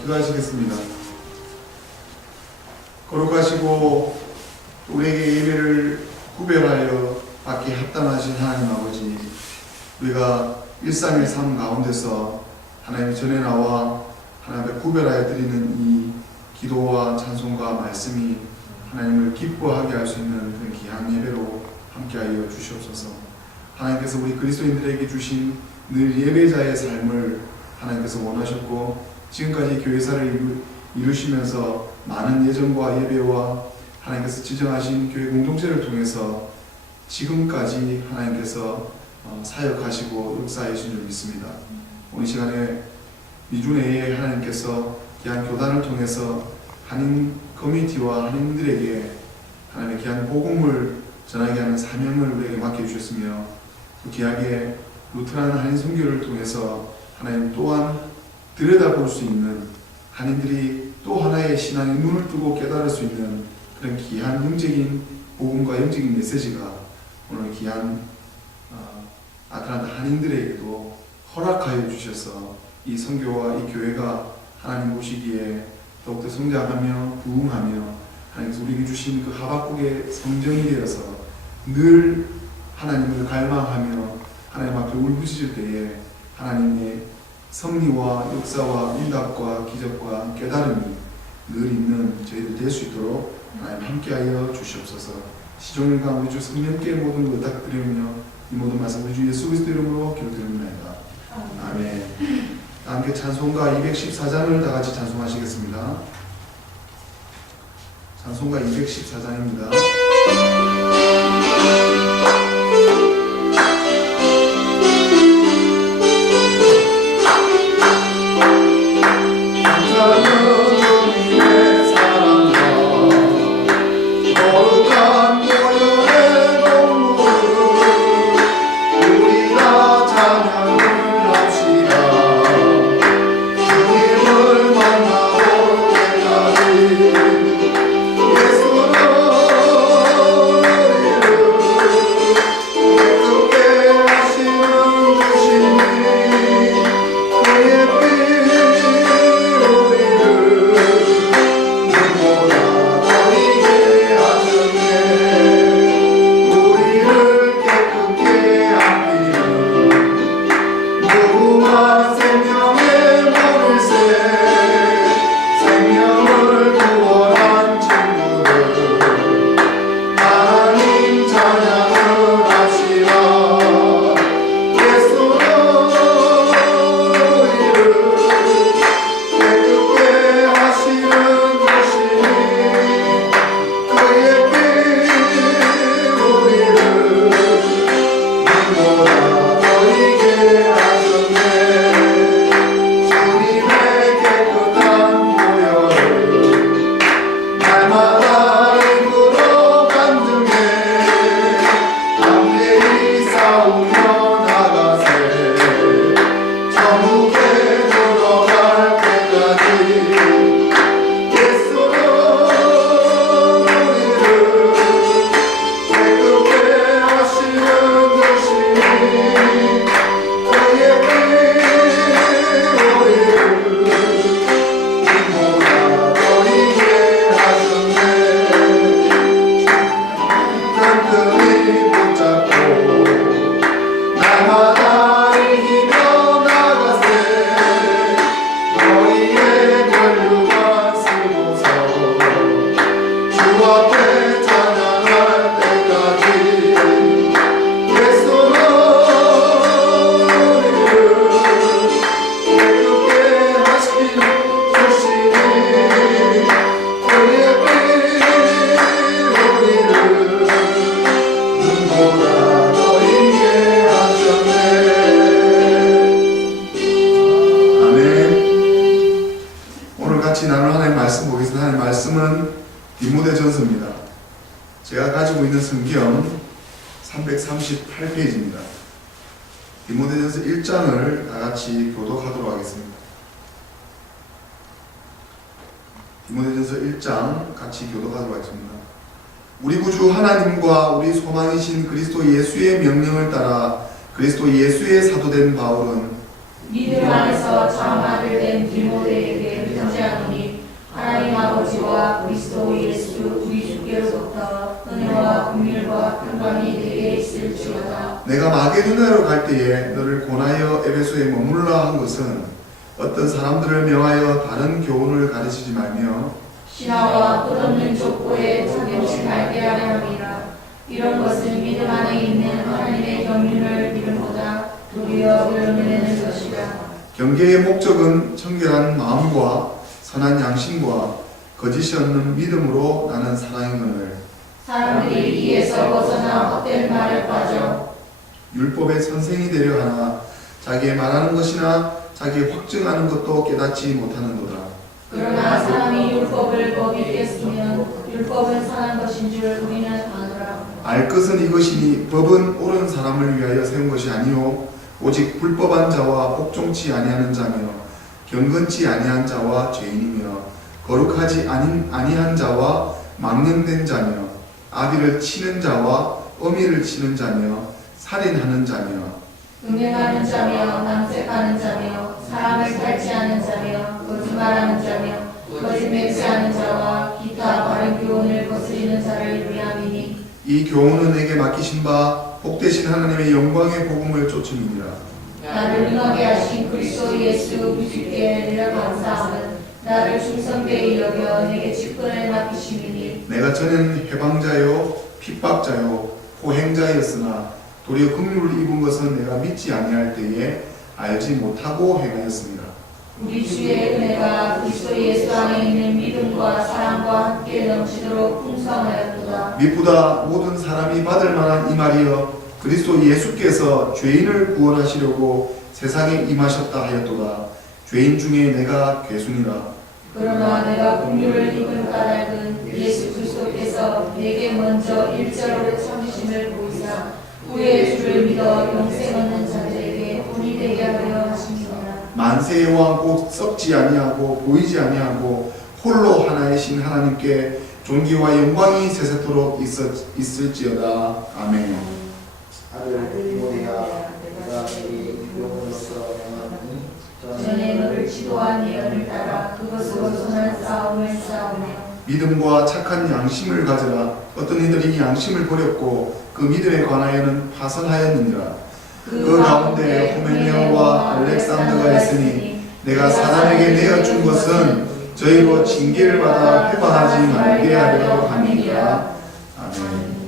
기도하시겠습니다. 거룩하시고 우리에게 예배를 구별하여 받기 합당하신 하나님 아버지, 우리가 일상의 삶 가운데서 하나님 전에 나와 하나님 앞에 구별하여 드리는 이 기도와 찬송과 말씀이 하나님을 기뻐하게 할 수 있는 그런 귀한 예배로 함께하여 주시옵소서. 하나님께서 우리 그리스도인들에게 주신 늘 예배자의 삶을 하나님께서 원하셨고, 지금까지 교회사를 이루시면서 많은 예정과 예배와 하나님께서 지정하신 교회 공동체를 통해서 지금까지 하나님께서 사역하시고 역사하신 줄 믿습니다. 오늘 시간에 미주내에 하나님께서 귀한 교단을 통해서 한인 커뮤니티와 한인들에게 하나님의 귀한 복음을 전하게 하는 사명을 우리에게 맡겨주셨으며, 또 귀하게 루트라는 한인 선교를 통해서 하나님 또한 들여다볼 수 있는, 한인들이 또 하나의 신앙의 눈을 뜨고 깨달을 수 있는 그런 귀한 영적인 복음과 영적인 메시지가 오늘 귀한 아틀란타 한인들에게도 허락하여 주셔서 이 선교와 이 교회가 하나님 보시기에 더욱더 성장하며 부흥하며 하나님께서 우리에게 주신 그 하박국의 성전이 되어서 늘 하나님을 갈망하며 하나님 앞에 울부짖을 때에 하나님의 섭리와 역사와 응답과 기적과 깨달음이 늘 있는 저희들 될 수 있도록 하나님 함께하여 주시옵소서. 시종일관 우리 주 성령께 모든 것 부탁드리며 이 모든 말씀 우리 주 예수 그리스도 이름으로 기도드립니다. 아멘. 함께 찬송가 214장을 다 같이 찬송하시겠습니다. 찬송가 214장입니다. 디모데전서입니다. 제가 가지고 있는 성경 338페이지입니다. 디모데전서 1장을 다 같이 교독하도록 하겠습니다. 디모데전서 1장 같이 교독하도록 하겠습니다. 우리 구주 하나님과 우리 소망이신 그리스도 예수의 명령을 따라 그리스도 예수의 사도된 바울은 믿음 안에서 참 아들 된 디모데에게 아버지와 그리스도 예수 우리 주께로부터 은혜와 긍휼과 평강이 내게 있을지어다. 내가 마게도냐로 갈 때에 너를 권하여 에베소에 머물라 한 것은 어떤 사람들을 명하여 다른 교훈을 가르치지 말며 신하와 끝없는 족보에 참여치 말게 하려 함이라. 이런 것은 믿음 안에 있는 하나님의 경륜을 믿음보다 도리어 열매내는 것이라. 경계의 목적은 청결한 마음과 선한 양심과 거짓이 없는 믿음으로 나는 사랑이거늘 사람들이 이에서 벗어나 헛된 말에 빠져 율법의 선생이 되려 하나 자기의 말하는 것이나 자기 확증하는 것도 깨닫지 못하는도다. 그러나 사람이 율법을 법이 깼으면 율법은 선한 것인 줄 우리는 아노라. 알 것은 이것이니 법은 옳은 사람을 위하여 세운 것이 아니요 오직 불법한 자와 복종치 아니하는 자며 경건치 아니한 자와 죄인이며 거룩하지 아니한 자와 망령된 자며 아비를 치는 자와 어미를 치는 자며 살인하는 자며 음행하는 자며 남색하는 자며 사람을 탈취하는 자며 거짓말하는 자며 거짓 맹세하는 자와 기타 바른 교훈을 거스리는 자를 위함이니 이 교훈은 내게 맡기신 바 복되신 하나님의 영광의 복음을 쫓음이니라. 나를 능하게 하신 그리스도 예수 주께 내려 감사함은 나를 충성되이 여겨 내게 직분을 맡기심이니 내가 전에는 해방자요 핍박자요 포행자였으나 도리어 긍휼을 입은 것은 내가 믿지 아니할 때에 알지 못하고 행하였습니다. 우리 주의 은혜가 그리스도 예수 안에 있는 믿음과 사랑과 함께 넘치도록 풍성하였도다. 미보다 모든 사람이 받을 만한 이 말이여 그리스도 예수께서 죄인을 구원하시려고 세상에 임하셨다 하였도다. 죄인 중에 내가 괴순이라. 그러나 내가 긍휼을 입은 까닭은 예수 그리스도께서 내게 먼저 일절로 참으심을 보이사 후에 주를 믿어 영생 얻는 자들에게 본이 되게 하려 하십니다. 만세의 왕 곧 썩지 아니하고 보이지 아니하고 홀로 하나이신 하나님께 존귀와 영광이 세세토록 있을지어다. 아멘. 아들 디모데야 내가 너희 유용으로서 명하니 전에 너를 지도한 예언을 따라 그것으로 선한 싸움을 싸우며 믿음과 착한 양심을 가져라. 어떤 이들이 양심을 버렸고 그 믿음에 관하여는 파선하였느니라. 그 가운데 후메네오와 알렉산더가 있으니 내가 사단에게 내어준 것은 저희로 징계를 받아 회방하지 말게 하려 함이니라. 아멘.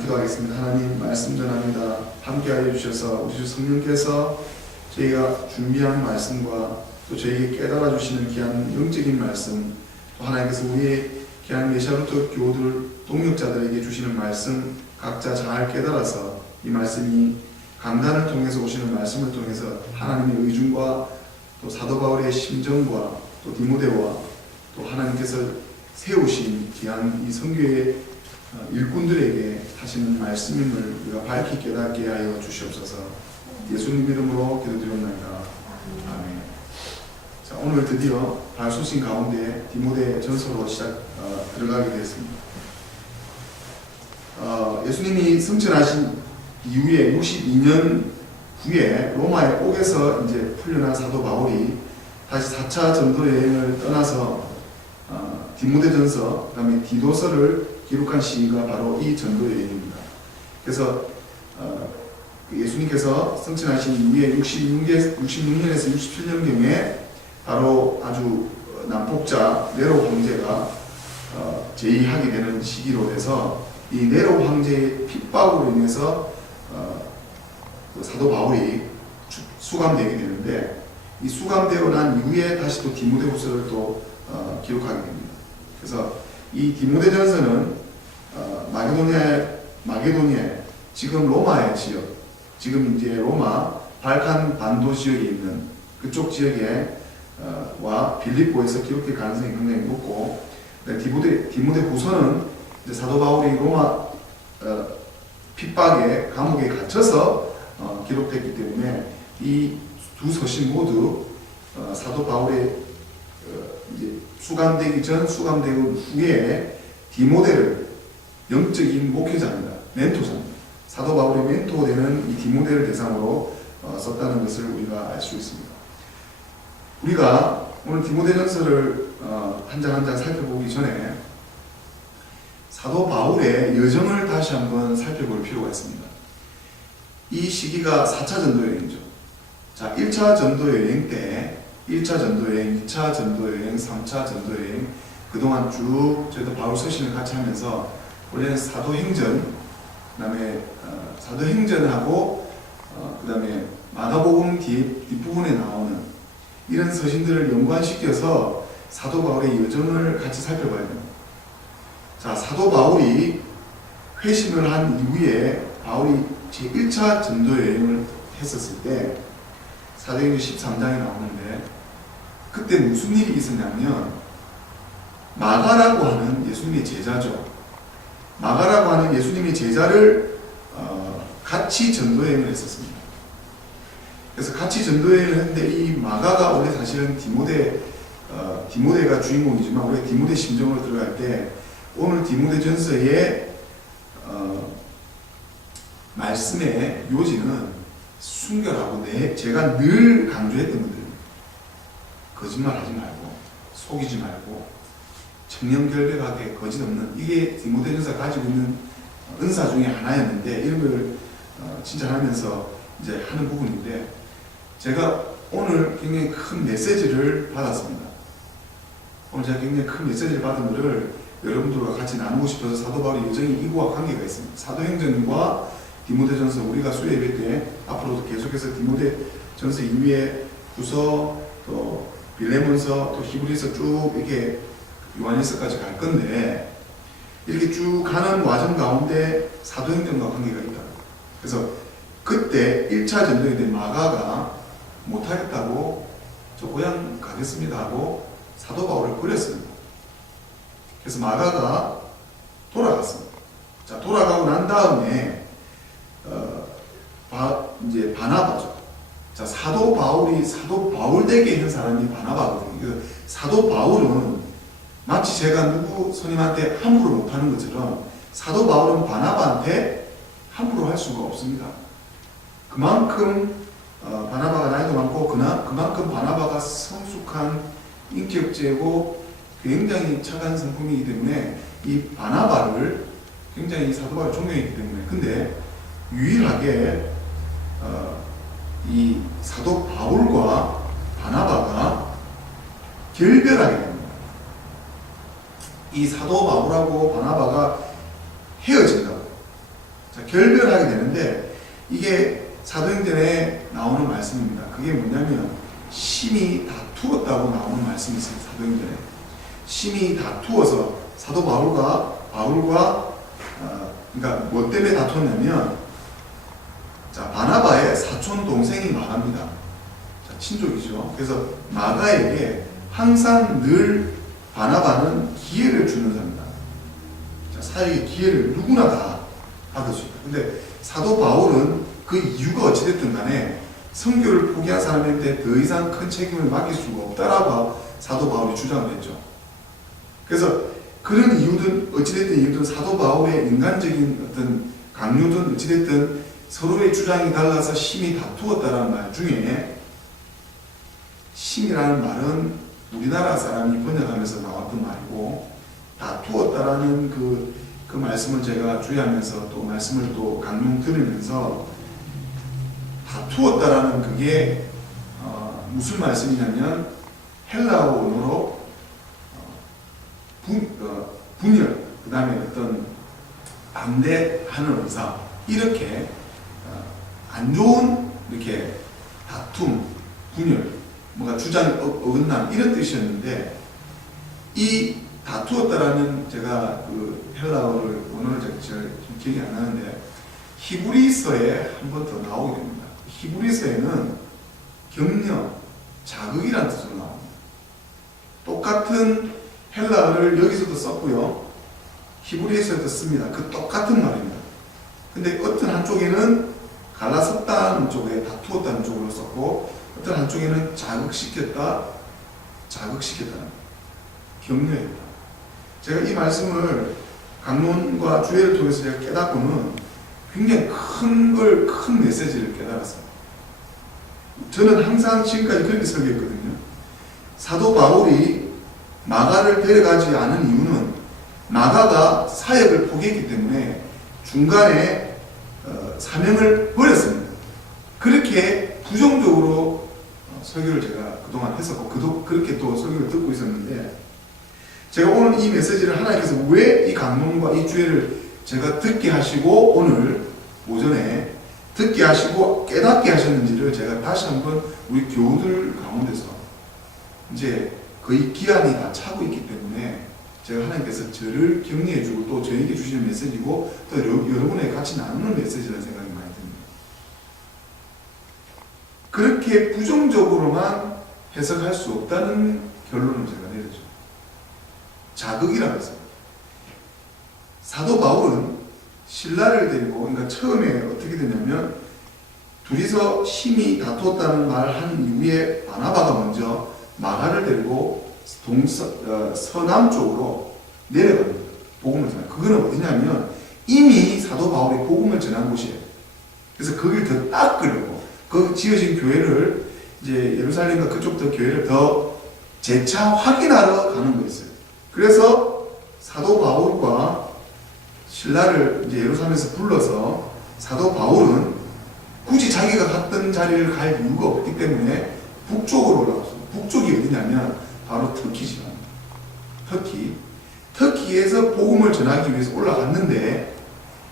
기도하겠습니다. 하나님 말씀 전합니다. 함께하여 주셔서 우리 주 성령께서 저희가 준비한 말씀과 또 저희에게 깨달아 주시는 귀한 영적인 말씀, 또 하나님께서 우리의 귀한 메시아로터 교우들 동역자들에게 주시는 말씀 각자 잘 깨달아서 이 말씀이 강단을 통해서 오시는 말씀을 통해서 하나님의 의중과 또 사도 바울의 심정과 또 디모데와 또 하나님께서 세우신 귀한 이 선교의 일꾼들에게 하시는 말씀임을 우리가 밝히 깨닫게 하여 주시옵소서. 예수님 이름으로 기도드립니다. 아멘. 자, 오늘 드디어 발소신 가운데 디모데 전서로 들어가게 되었습니다. 예수님이 승천하신 이후에 62년 후에 로마의 옥에서 이제 풀려난 사도 바울이 다시 4차 전도 여행을 떠나서 디모데전서, 그다음에 디도서를 기록한 시기가 바로 이 전도 여행입니다. 그래서 예수님께서 승천하신 이후에 66년에서 67년경에 바로 아주 난폭자 네로 황제가 제의하게 되는 시기로 돼서 이 네로 황제의 핍박으로 인해서 사도 바울이 수감되게 되는데 이 수감되고 난 이후에 다시 또 디모데후서를 또 기록하게 됩니다. 그래서 이 디모데전서는 마게도니아 지금 로마의 지역, 지금 이제 로마 발칸 반도 지역에 있는 그쪽 지역에 와 빌립보에서 기록될 가능성이 굉장히 높고, 디모데후서는 이제 사도 바울이 로마 핍박에 감옥에 갇혀서 기록됐기 때문에 이 두 서신 모두 사도 바울의 이제 수감되기 전, 수감되고 후에 디모데를 영적인 목회자입니다. 멘토자입니다. 사도 바울의 멘토되는 이 디모데를 대상으로 썼다는 것을 우리가 알 수 있습니다. 우리가 오늘 디모데전서를 한 장 한 장 살펴보기 전에 사도 바울의 여정을 다시 한번 살펴볼 필요가 있습니다. 이 시기가 4차 전도여행이죠. 자, 1차 전도여행 때 1차 전도여행, 2차 전도여행, 3차 전도여행 그동안 쭉 저희도 바울 서신을 같이 하면서 원래는 사도행전, 그 다음에 사도행전하고 그 다음에 마가복음 뒷부분에 나오는 이런 서신들을 연관시켜서 사도 바울의 여정을 같이 살펴봐야 됩니다. 자, 사도 바울이 회심을 한 이후에 바울이 제1차 전도여행을 했었을 때 사도행전 13장에 나오는데 그때 무슨 일이 있었냐면 마가라고 하는 예수님의 제자죠. 마가라고 하는 예수님의 제자를 같이 전도여행을 했었습니다. 그래서 같이 전도여행을 했는데 이 마가가 원래 사실은 디모데가 주인공이지만 우리가 디모데 심정으로 들어갈 때 오늘 디모데전서의 말씀의 요지는 순결하고 제가 늘 강조했던 것들입니다. 거짓말하지 말고 속이지 말고 청렴결백하게 거짓 없는 이게 디모데전서가 가지고 있는 은사 중에 하나였는데 이런 걸 칭찬하면서 이제 하는 부분인데 제가 오늘 굉장히 큰 메시지를 받았습니다. 오늘 제가 굉장히 큰 메시지를 받은 것을 여러분들과 같이 나누고 싶어서 사도 바울의 여정이 이거와 관계가 있습니다. 사도행전과 디모데전서 우리가 수요 예배 때 앞으로도 계속해서 디모데전서 이후에 후서 또 빌레몬서 또 히브리서 쭉 이렇게 요한일서까지 갈 건데 이렇게 쭉 가는 과정 가운데 사도행전과 관계가 있다. 그래서 그때 1차 전도에 대한 마가가 못하겠다고 저 고향 가겠습니다 하고 사도 바울을 버렸습니다. 그래서 마가가 돌아갔습니다. 자, 돌아가고 난 다음에 이제 바나바죠. 자, 사도 바울 되게 한 사람이 바나바거든요. 그래서 사도 바울은 마치 제가 누구 손님한테 함부로 못하는 것처럼 사도 바울은 바나바한테 함부로 할 수가 없습니다. 그만큼 바나바가 나이도 많고 그만큼 바나바가 성숙한 인격제고 굉장히 착한 성품이기 때문에 이 바나바를 굉장히 사도 바울을 존경했기 때문에 근데 유일하게 이 사도 바울과 바나바가 결별하게 됩니다. 이 사도 바울하고 바나바가 헤어진다고. 자, 결별하게 되는데 이게 사도행전에 나오는 말씀입니다. 그게 뭐냐면 심히 다투었다고 나오는 말씀이 있어요. 사도행전에 심히 다투어서 사도 바울과 그러니까 뭐 때문에 다투었냐면 자, 바나바의 사촌 동생이 마가입니다. 자, 친족이죠. 그래서 마가에게 항상 늘 바나바는 기회를 주는 사람입니다. 자, 사역의 기회를 누구나 다 받을 수 있다. 근데 사도 바울은 그 이유가 어찌됐든 간에 선교를 포기한 사람한테 더 이상 큰 책임을 맡길 수가 없다라고 사도 바울이 주장을 했죠. 그래서 그런 이유든 어찌됐든 이유든 사도 바울의 인간적인 어떤 강요든 어찌됐든 서로의 주장이 달라서 심히 다투었다라는 말 중에 심이라는 말은 우리나라 사람이 번역하면서 나왔던 말이고 다투었다라는 그 말씀을 제가 주의하면서 또 말씀을 또 강론 들으면서 다투었다라는 그게 무슨 말씀이냐면 헬라어 언어로 분열, 그 다음에 어떤 반대하는 의사 이렇게 안 좋은 이렇게 다툼, 분열, 뭔가 주장이 어긋남 이런 뜻이었는데 이 다투었다라는 제가 그 헬라어를 언어를 제가 좀 기억이 안 나는데 히브리서에 한 번 더 나오게 됩니다. 히브리서에는 격려, 자극이라는 뜻으로 나옵니다. 똑같은 헬라어를 여기서도 썼고요. 히브리서에도 씁니다. 그 똑같은 말입니다. 근데 어떤 한쪽에는 갈라섰다는 쪽에 다투었다는 쪽으로 썼고 어떤 한쪽에는 자극시켰다는 격려했다. 제가 이 말씀을 강론과 주례를 통해서 제가 깨닫고는 굉장히 큰 메시지를 깨달았어요. 저는 항상 지금까지 그렇게 설교했거든요. 사도 바울이 마가를 데려가지 않은 이유는 마가가 사역을 포기했기 때문에 중간에 사명을 버렸습니다. 그렇게 부정적으로 설교를 제가 그동안 했었고 그렇게 또 설교를 듣고 있었는데, 제가 오늘 이 메시지를 하나님께서 왜 이 강론과 이 주회를 제가 듣게 하시고 오늘 오전에 듣게 하시고 깨닫게 하셨는지를 제가 다시 한번 우리 교우들 가운데서 이제 거의 기한이 다 차고 있기 때문에 제가 하나님께서 저를 격려해주고 또 저에게 주시는 메시지고 또 여러분에 같이 나누는 메시지라는 생각이 많이 듭니다. 그렇게 부정적으로만 해석할 수 없다는 결론을 제가 내렸죠. 자극이라고 했어요. 사도 바울은 신라를 데리고, 그러니까 처음에 어떻게 되냐면 둘이서 심히 다투었다는 말을 한 이후에 바나바가 먼저 마가를 데리고 서남 쪽으로 내려갑니다. 복음을 전하. 그거는 어디냐면 이미 사도 바울이 복음을 전한 곳이에요. 그래서 거기를 더 닦으려고 그 지어진 교회를 이제 예루살렘과 그쪽부터 교회를 더 재차 확인하러 가는 거였어요. 그래서 사도 바울과 신라를 이제 예루살렘에서 불러서 사도 바울은 굳이 자기가 갔던 자리를 갈 이유가 없기 때문에 북쪽으로 올라갔어요. 북쪽이 어디냐면 바로 터키 지방입니다. 터키에서 복음을 전하기 위해서 올라갔는데,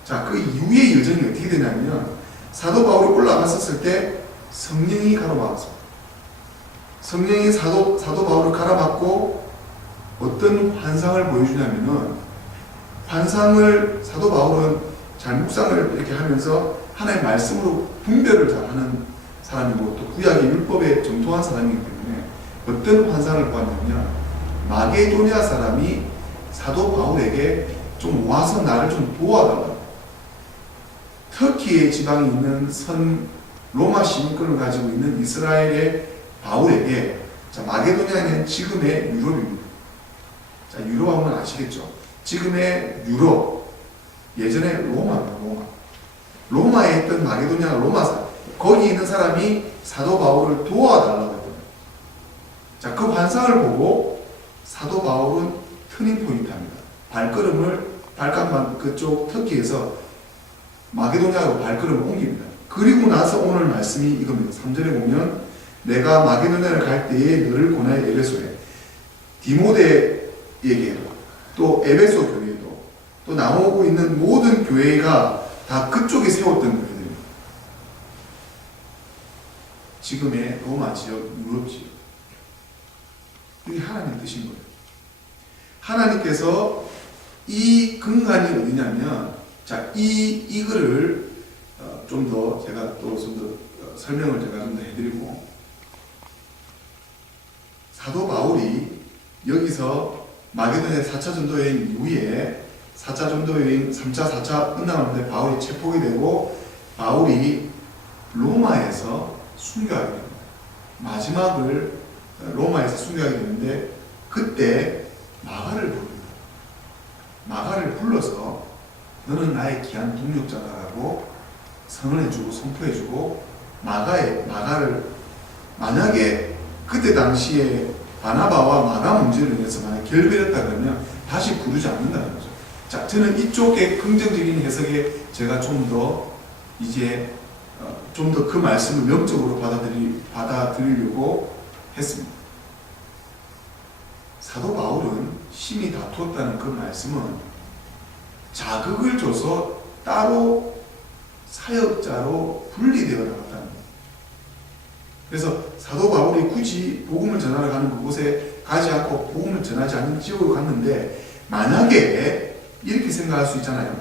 자, 그 이후의 여정이 어떻게 되냐면 사도 바울이 올라갔었을 때 성령이 가로막았습니다. 성령이 사도 바울을 가로막고 어떤 환상을 보여주냐면은, 환상을 사도 바울은 잘 묵상을 이렇게 하면서 하나님의 말씀으로 분별을 잘하는 사람이고 또 구약의 율법에 정통한 사람이기 때문에 어떤 환상을 보았냐면, 마게도냐 사람이 사도 바울에게 좀 와서 나를 좀 도와달라. 터키의 지방에 있는 로마 시민권을 가지고 있는 이스라엘의 바울에게, 자, 마게도냐는 지금의 유럽입니다. 자, 유럽 하면 아시겠죠? 지금의 유럽, 예전에 로마에 있던 마게도냐가 로마사, 거기 있는 사람이 사도 바울을 도와달라고 했거든요. 자, 그 환상을 보고 사도 바울은 터닝 포인트합니다. 발칸 그쪽 터키에서 마게도냐로 발걸음을 옮깁니다. 그리고 나서 오늘 말씀이 이겁니다. 3절에 보면 내가 마게도냐를 갈 때에 너를 권하여 에베소에, 디모데에게, 또 에베소 교회도, 또 나오고 있는 모든 교회가 다 그쪽에 세웠던 교회들입니다. 지금의 로마 지역, 유럽 지역. 이게 하나님의 뜻인 거예요. 하나님께서 이 근간이 어디냐면, 자, 이거를 좀 더 제가 또 좀 더 설명을 제가 좀 더 해드리고, 사도 바울이 여기서 마게도냐 4차 전도여행 이후에 4차 전도여행 3차 4차 끝나는데 바울이 체포가 되고 바울이 로마에서 순교하게 됩니다. 마지막을 로마에서 순교하게 되는데 그때 마가를 부릅니다. 마가를 불러서 너는 나의 귀한 동력자다라고 선언해주고 선포해주고, 마가를 만약에 그때 당시에 바나바와 마가 문제를 인해서 만약 결별했다 그러면 다시 부르지 않는다는 거죠. 자, 저는 이쪽에 긍정적인 해석에 제가 좀 더 이제 좀 더 그 말씀을 명적으로 받아들이려고 했습니다. 사도 바울은 심히 다투었다는 그 말씀은 자극을 줘서 따로 사역자로 분리되어 나갔다는 거예요. 그래서 사도 바울이 굳이 복음을 전하러 가는 그곳에 가지 않고 복음을 전하지 않는 지역으로 갔는데, 만약에 이렇게 생각할 수 있잖아요.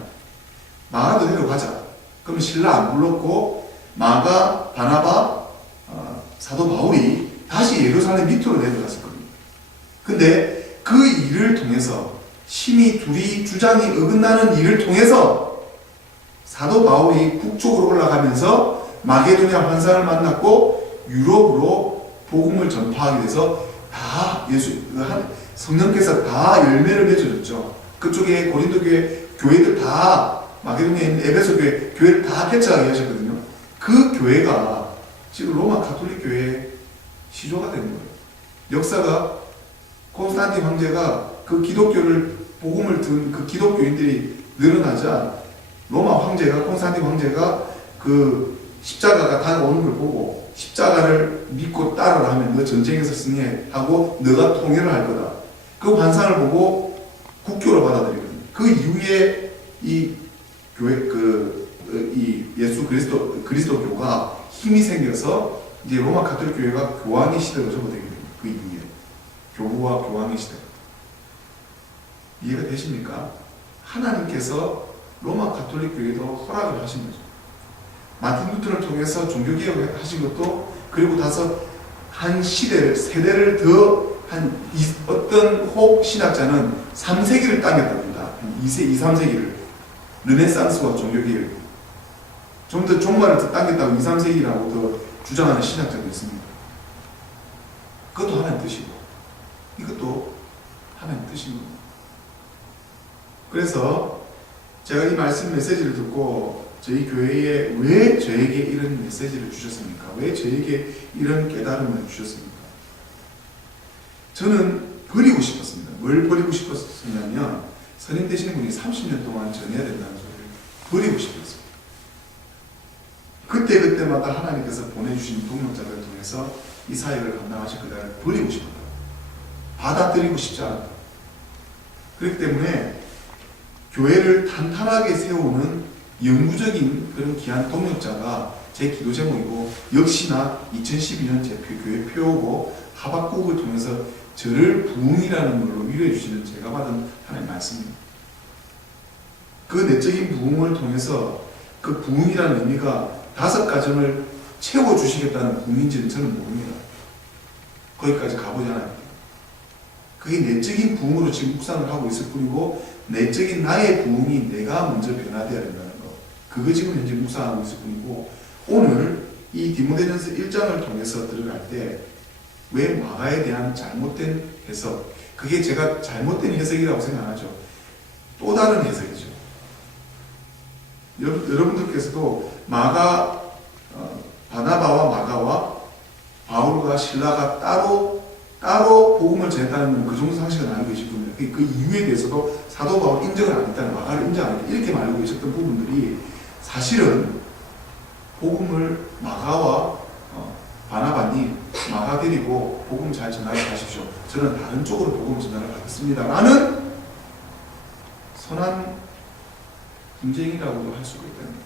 마가도 데려가자. 그러면 신라 안 불렀고 마가, 바나바, 사도 바울이 다시 예루살렘 밑으로 내려갔을 겁니다. 근데 그 일을 통해서, 심히 둘이 주장이 어긋나는 일을 통해서 사도 바울이 북쪽으로 올라가면서 마게도냐 환상을 만났고 유럽으로 복음을 전파하게 돼서 다 성령께서 다 열매를 맺어줬죠. 그쪽에 고린도 교회들 다, 마게도냐에 있는 에베소 교회를 다 개척하게 하셨거든요. 그 교회가 지금 로마 가톨릭 교회의 시조가 되는 거예요. 역사가 콘스탄틴 황제가 그 기독교를 복음을 든 그 기독교인들이 늘어나자 로마 황제가 콘스탄틴 황제가 그 십자가가 다가오는 걸 보고 십자가를 믿고 따르라 하면 너 전쟁에서 승리해 하고 너가 통일을 할 거다. 그 환상을 보고 국교로 받아들이거든요. 그 이후에 이 교회 이 예수 그리스도교가 힘이 생겨서 이제 로마 가톨릭 교회가 교황의 시대로 접어들게 됩니다. 그 이후에 교부와 교황의 시대. 이해가 되십니까? 하나님께서 로마 가톨릭 교회도 허락을 하신 거죠. 마틴 루터를 통해서 종교개혁을 하신 것도, 그리고 나서 한 시대를, 세대를 더 어떤 혹 신학자는 3세기를 당겼답니다. 2, 3세기를. 르네상스와 종교개혁. 좀 더 종말을 더 당겼다고 2, 3세기라고 더 주장하는 신학자도 있습니다. 그것도 하나님 뜻이고, 이것도 하나님 뜻인 겁니다. 그래서 제가 이 말씀 메시지를 듣고 저희 교회에 왜 저에게 이런 메시지를 주셨습니까? 왜 저에게 이런 깨달음을 주셨습니까? 저는 버리고 싶었습니다. 뭘 버리고 싶었냐면 선임 되시는 분이 30년 동안 전해야 된다는 소리를 버리고 싶었어요. 그때마다 하나님께서 보내주신 동역자들을 통해서 이 사역을 감당하실 거다를 버리고 싶었다. 받아들이고 싶지 않았다. 그렇기 때문에 교회를 탄탄하게 세우는 영구적인 그런 귀한 동역자가 제 기도 제목이고, 역시나 2012년 제 교회 표어고 하박국을 통해서 저를 부흥이라는 걸로 위로해 주시는 제가 받은 하나님의 말씀입니다. 그 내적인 부흥을 통해서 그 부흥이라는 의미가 5가정을 채워주시겠다는 부흥인지는 저는 모릅니다. 거기까지 가보지 않았기. 그게 내적인 부흥으로 지금 묵상을 하고 있을 뿐이고, 내적인 나의 부흥이 내가 먼저 변화되어야 된다는 거, 그거 지금 현재 묵상하고 있을 뿐이고, 오늘 이 디모데전서 1장을 통해서 들어갈 때 왜 마가에 대한 잘못된 해석, 그게 제가 잘못된 해석이라고 생각하죠. 또 다른 해석이죠. 여러분들께서도 마가, 바나바와 마가와 바울과 실라가 따로 복음을 전했다는 그 정도 상식은 알고 계실 겁니다. 그 이유에 대해서도 사도 바울 인정을 안 했다는, 마가를 인정 안 했다, 이렇게 알고 계셨던 부분들이 사실은 복음을 마가와 바나바니 마가 데리고 복음 잘 전하게 하십시오. 저는 다른 쪽으로 복음 전하를 하겠습니다. 라는 선한 분쟁이라고도 할 수가 있다는 거죠.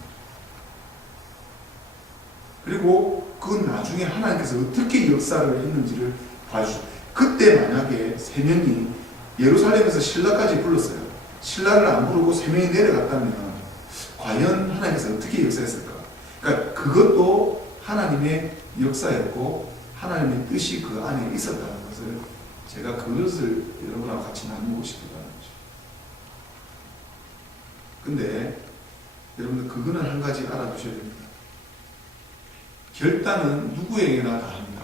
그리고 그건 나중에 하나님께서 어떻게 역사를 했는지를 봐주죠. 그때 만약에 3명이 예루살렘에서 신라까지 불렀어요. 신라를 안 부르고 3명이 내려갔다면 과연 하나님께서 어떻게 역사했을까? 그러니까 그것도 하나님의 역사였고 하나님의 뜻이 그 안에 있었다는 것을, 제가 그것을 여러분하고 같이 나누고 싶다는 거죠. 근데 여러분들 그거는 한 가지 알아두셔야 됩니다. 결단은 누구에게나 다 합니다.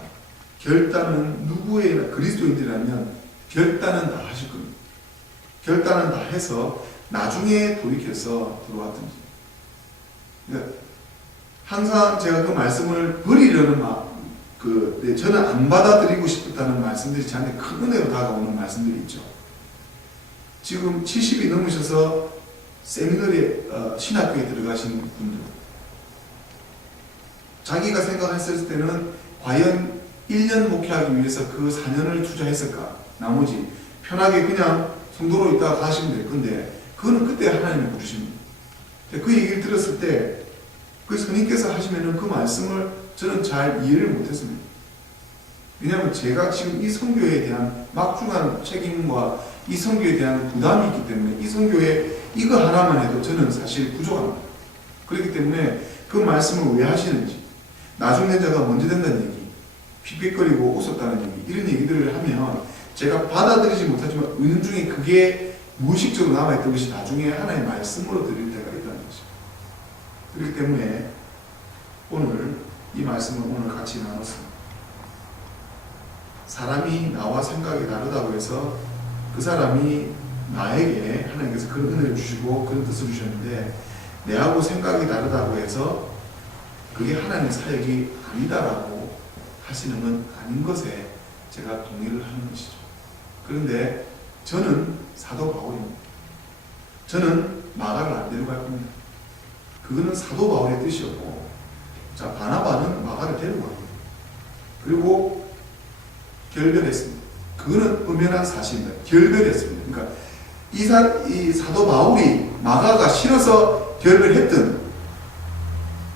결단은 누구에게나, 그리스도인들이라면 결단은 다 하실 겁니다. 결단은 다 해서 나중에 돌이켜서 들어왔든지. 그러니까 항상 제가 그 말씀을 버리려는 저는 안 받아들이고 싶다는 말씀들이 저한테 큰 은혜로 다가오는 말씀들이 있죠. 지금 70이 넘으셔서 세미너리 신학교에 들어가신 분들, 자기가 생각했을 때는 과연 1년 목회하기 위해서 그 4년을 투자했을까? 나머지 편하게 그냥 성도로 있다가 가시면 될 건데, 그거는 그때 하나님이 부르십니다. 그 얘기를 들었을 때 그 스님께서 하시면은 그 말씀을 저는 잘 이해를 못했습니다. 왜냐하면 제가 지금 이 선교에 대한 막중한 책임과 이 선교에 대한 부담이 있기 때문에 이 선교에 이거 하나만 해도 저는 사실 부족합니다. 그렇기 때문에 그 말씀을 왜 하시는지, 나중 된 자가 먼저 된다는 얘기, 픽픽거리고 웃었다는 얘기, 이런 얘기들을 하면 제가 받아들이지 못하지만 은중에 그게 무의식적으로 남아있던 것이 나중에 하나의 말씀으로 들릴 때가 있다는 거죠. 그렇기 때문에 오늘 이 말씀을 오늘 같이 나눴습니다. 사람이 나와 생각이 다르다고 해서 그 사람이 나에게 하나님께서 그런 은혜를 주시고 그런 뜻을 주셨는데, 내하고 생각이 다르다고 해서 그게 하나님의 사역이 아니다라고 하시는 건 아닌 것에 제가 동의를 하는 것이죠. 그런데 저는 사도 바울입니다. 저는 마가를 안 데려갈 겁니다. 그거는 사도 바울의 뜻이었고, 자, 바나바는 마가를 데리고 갑니다. 그리고 결별했습니다. 그거는 엄연한 사실입니다. 결별했습니다. 그러니까 이 사도 바울이 마가가 싫어서 결별했든,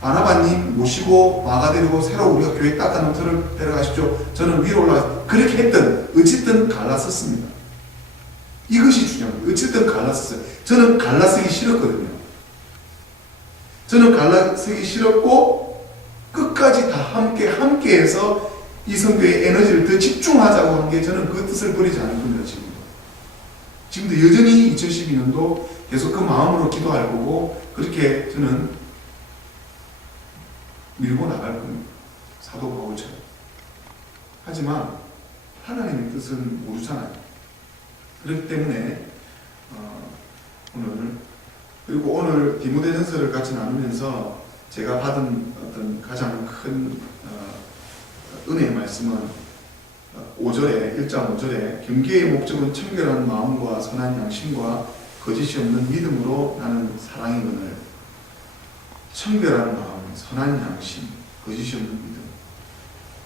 바나바님 모시고 마가 데리고 새로 우리가 교회 닦아놓은 터를 데려가십시오. 저는 위로 올라가 그렇게 했든 어쨌든 갈라섰습니다. 이것이 중요합니다. 어쨌든 갈라섰어요. 저는 갈라서기 싫었거든요. 저는 갈라서기 싫었고 끝까지 다 함께해서 이 성교의 에너지를 더 집중하자고 한 게 저는 그 뜻을 버리지 않을 겁니다. 지금도 여전히 2012년도 계속 그 마음으로 기도할 거고 그렇게 저는 밀고 나갈 겁니다. 사도 바울처럼. 하지만 하나님의 뜻은 모르잖아요. 그렇기 때문에 오늘 디모데전서를 같이 나누면서 제가 받은 어떤 가장 큰 은혜의 말씀은 5절에 1장 5절에 경계의 목적은 청결한 마음과 선한 양심과 거짓이 없는 믿음으로 나는 사랑이거늘. 청결한 마음, 선한 양심, 거짓이 없는 믿음.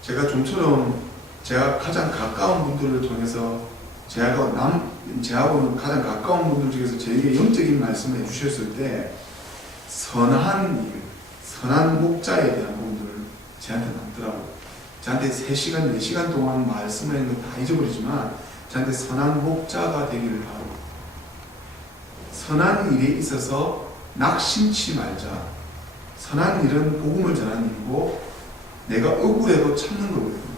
제가 좀처럼 제가 가장 가까운 분들을 통해서 제하고는 가장 가까운 분들 중에서 저에게 영적인 말씀을 해주셨을 때 선한 일, 선한 목자에 대한 부분들을 저한테 남더라고요. 저한테 3시간, 4시간 동안 말씀을 했는 거 다 잊어버리지만 저한테 선한 목자가 되기를 바라고, 선한 일에 있어서 낙심치 말자. 선한 일은 복음을 전하는 일이고 내가 억울해도 참는 거거든요.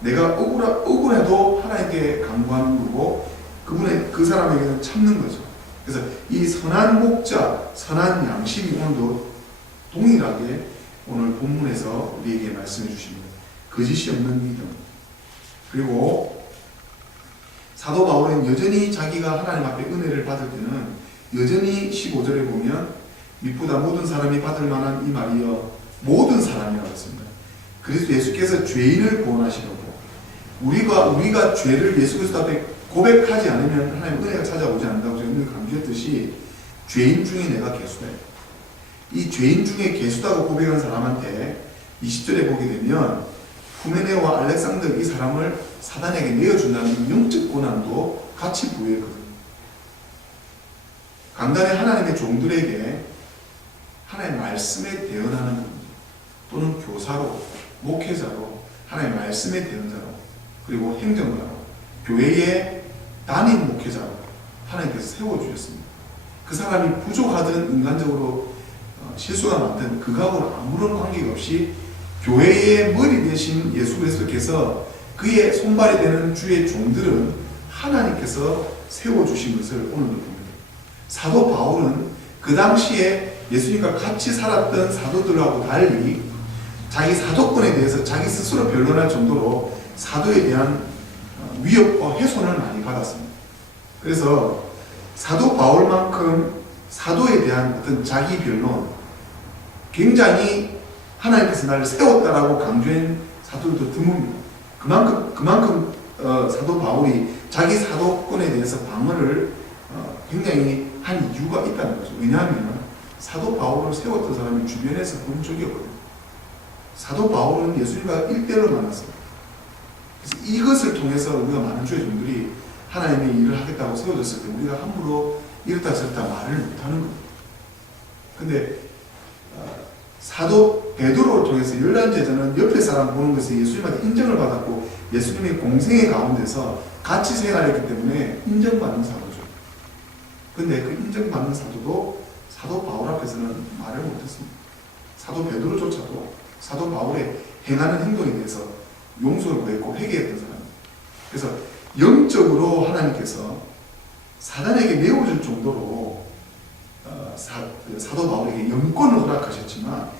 내가 억울해도 하나님께 간구하는 거고 그 사람에게는 참는 거죠. 그래서 이 선한 목자, 선한 양심이 오늘도 동일하게 오늘 본문에서 우리에게 말씀해 주십니다. 거짓이 없는 믿음. 그리고 사도 바울은 여전히 자기가 하나님 앞에 은혜를 받을 때는 여전히 15절에 보면 미쁘다 모든 사람이 받을 만한 이 말이여 모든 사람이라고 했습니다. 그래서 예수께서 죄인을 구원하시려고 우리가 죄를 예수 그리스도 앞에 고백하지 않으면 하나님 은혜가 찾아오지 않는다고 제가 늘 강조했듯이 죄인 중에 내가 개수다. 이 죄인 중에 개수다고 고백한 사람한테 20절에 보게 되면 후메네와 알렉산더 이 사람을 사단에게 내어준다는 영적 권한도 같이 부여했거든요. 간단히 하나님의 종들에게 하나님의 말씀에 대언하는 분, 또는 교사로, 목회자로, 하나님의 말씀에 대언자로, 그리고 행정가로, 교회의 담임 목회자로 하나님께서 세워주셨습니다. 그 사람이 부족하든 인간적으로 실수가 많든 그하고는 아무런 관계가 없이 교회의 머리 대신 예수 그리스도께서 그의 손발이 되는 주의 종들은 하나님께서 세워주신 것을 오늘도 봅니다. 사도 바울은 그 당시에 예수님과 같이 살았던 사도들하고 달리 자기 사도권에 대해서 자기 스스로 변론할 정도로 사도에 대한 위협과 훼손을 많이 받았습니다. 그래서 사도 바울만큼 사도에 대한 어떤 자기 변론, 굉장히 하나님께서 나를 세웠다라고 강조한 사도들도 드뭅니다. 그만큼 사도 바울이 자기 사도권에 대해서 방어를 굉장히 한 이유가 있다는 거죠. 왜냐하면 사도 바울을 세웠던 사람이 주변에서 본 적이 없거든요. 사도 바울은 예수님과 1대1로 만났어요. 그래서 이것을 통해서 우리가 많은 주의 종들이 하나님의 일을 하겠다고 세워졌을 때 우리가 함부로 이렇다 저렇다 말을 못하는 거예요. 근데 사도 베드로를 통해서 열란제자는 옆에 사람 보는 것에 예수님한테 인정을 받았고 예수님의 공생의 가운데서 같이 생활했기 때문에 인정받는 사도죠. 근데 그 인정받는 사도도 사도 바울 앞에서는 말을 못했습니다. 사도 베드로조차도 사도 바울의 행하는 행동에 대해서 용서를 구했고 회개했던 사람입니다. 그래서 영적으로 하나님께서 사단에게 내어줄 정도로 사도 바울에게 영권을 허락하셨지만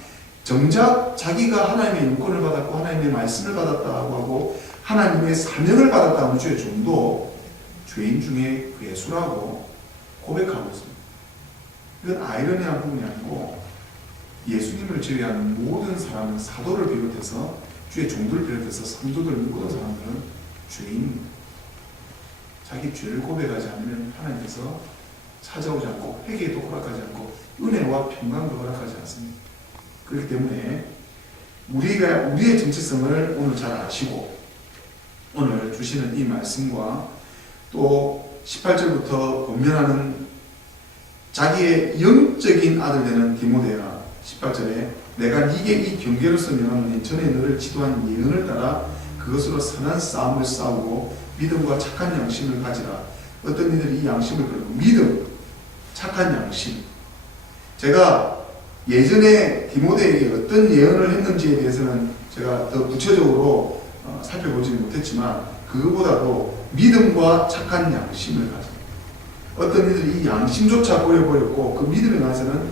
정작 자기가 하나님의 영권을 받았고 하나님의 말씀을 받았다고 하고 하나님의 사명을 받았다고 하는 주의 종도 죄인 중에 괴수라고 고백하고 있습니다. 이건 아이러니한 부분이 아니고 예수님을 제외한 모든 사람은 사도를 비롯해서 주의 종들을 비롯해서 성도들 모든 사람들은 죄인입니다. 자기 죄를 고백하지 않으면 하나님께서 찾아오지 않고 회개도 허락하지 않고 은혜와 평강도 허락하지 않습니다. 그렇기 때문에 우리의 정체성을 오늘 잘 아시고 오늘 주시는 이 말씀과 또 18절부터 권면하는 자기의 영적인 아들 되는 디모데야 18절에 내가 네게 이 경계로서 명하노니 전에 너를 지도한 예언을 따라 그것으로 선한 싸움을 싸우고 믿음과 착한 양심을 가지라. 어떤 이들이 이 양심을 그리고 믿음, 착한 양심. 제가 예전에 디모데에게 어떤 예언을 했는지에 대해서는 제가 더 구체적으로 살펴보지는 못했지만 그거보다도 믿음과 착한 양심을 가지라. 어떤 이들이 이 양심조차 버려버렸고 그 믿음에 관해서는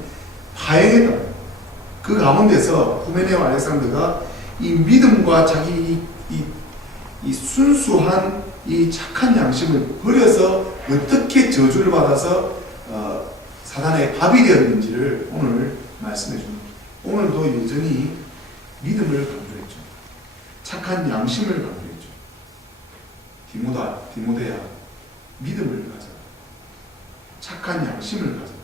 파행했다. 그 가운데서 후메네와 알렉산더가 이 믿음과 자기 이 순수한 이 착한 양심을 버려서 어떻게 저주를 받아서 사단의 밥이 되었는지를 오늘 말씀해 줍니다. 오늘도 여전히 믿음을 강조했죠. 착한 양심을 강조했죠. 디모데야 믿음을 가져라. 착한 양심을 가져라.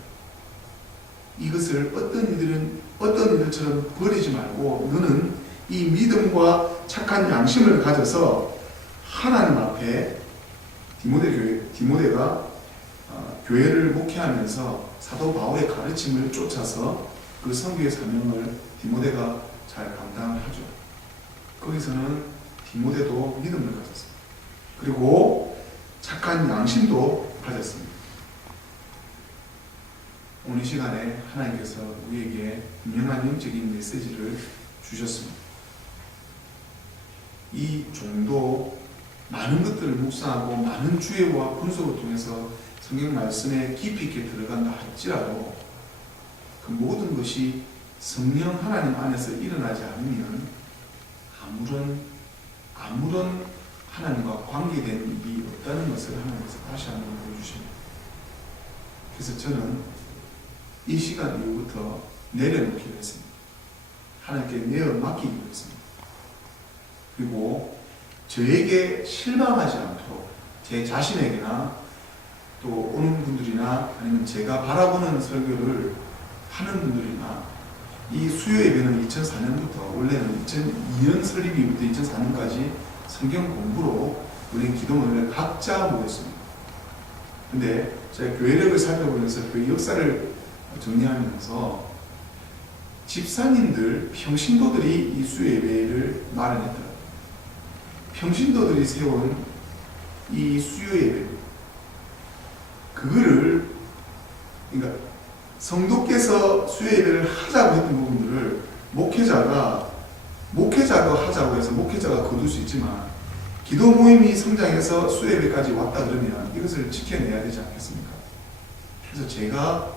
이것을 어떤 이들처럼 버리지 말고 너는 이 믿음과 착한 양심을 가져서 하나님 앞에 디모데가 교회를 목회하면서 사도 바울의 가르침을 쫓아서 그 선교의 사명을 디모데가 잘 감당을 하죠. 거기서는 디모데도 믿음을 가졌습니다. 그리고 착한 양심도 가졌습니다. 오늘 이 시간에 하나님께서 우리에게 분명한 영적인 메시지를 주셨습니다. 이 종도 많은 것들을 묵상하고 많은 주예와 분석을 통해서 성경 말씀에 깊이 있게 들어간다 할지라도 그 모든 것이 성령 하나님 안에서 일어나지 않으면 아무런 하나님과 관계된 일이 없다는 것을 하나님께서 다시 한번 보여주십니다. 그래서 저는 이 시간 이후부터 내려놓기로 했습니다. 하나님께 내어 맡기기로 했습니다. 그리고 저에게 실망하지 않도록 제 자신에게나 또 오는 분들이나 아니면 제가 바라보는 설교를 하는 분들이나 이 수요 예배는 2004년부터 원래는 2002년 설립이부터 2004년까지 성경 공부로 우리 기도문을 각자 모였습니다. 근데 제가 교회력을 살펴보면서 교회 역사를 정리하면서 집사님들, 평신도들이 이 수요 예배를 마련했더라고요. 평신도들이 세운 이 수요 예배, 그거를, 그러니까 성도께서 수요 예배를 하자고 했던 부분들을 목회자가 하자고 해서 목회자가 거둘 수 있지만 기도 모임이 성장해서 수요 예배까지 왔다 그러면 이것을 지켜내야 되지 않겠습니까? 그래서 제가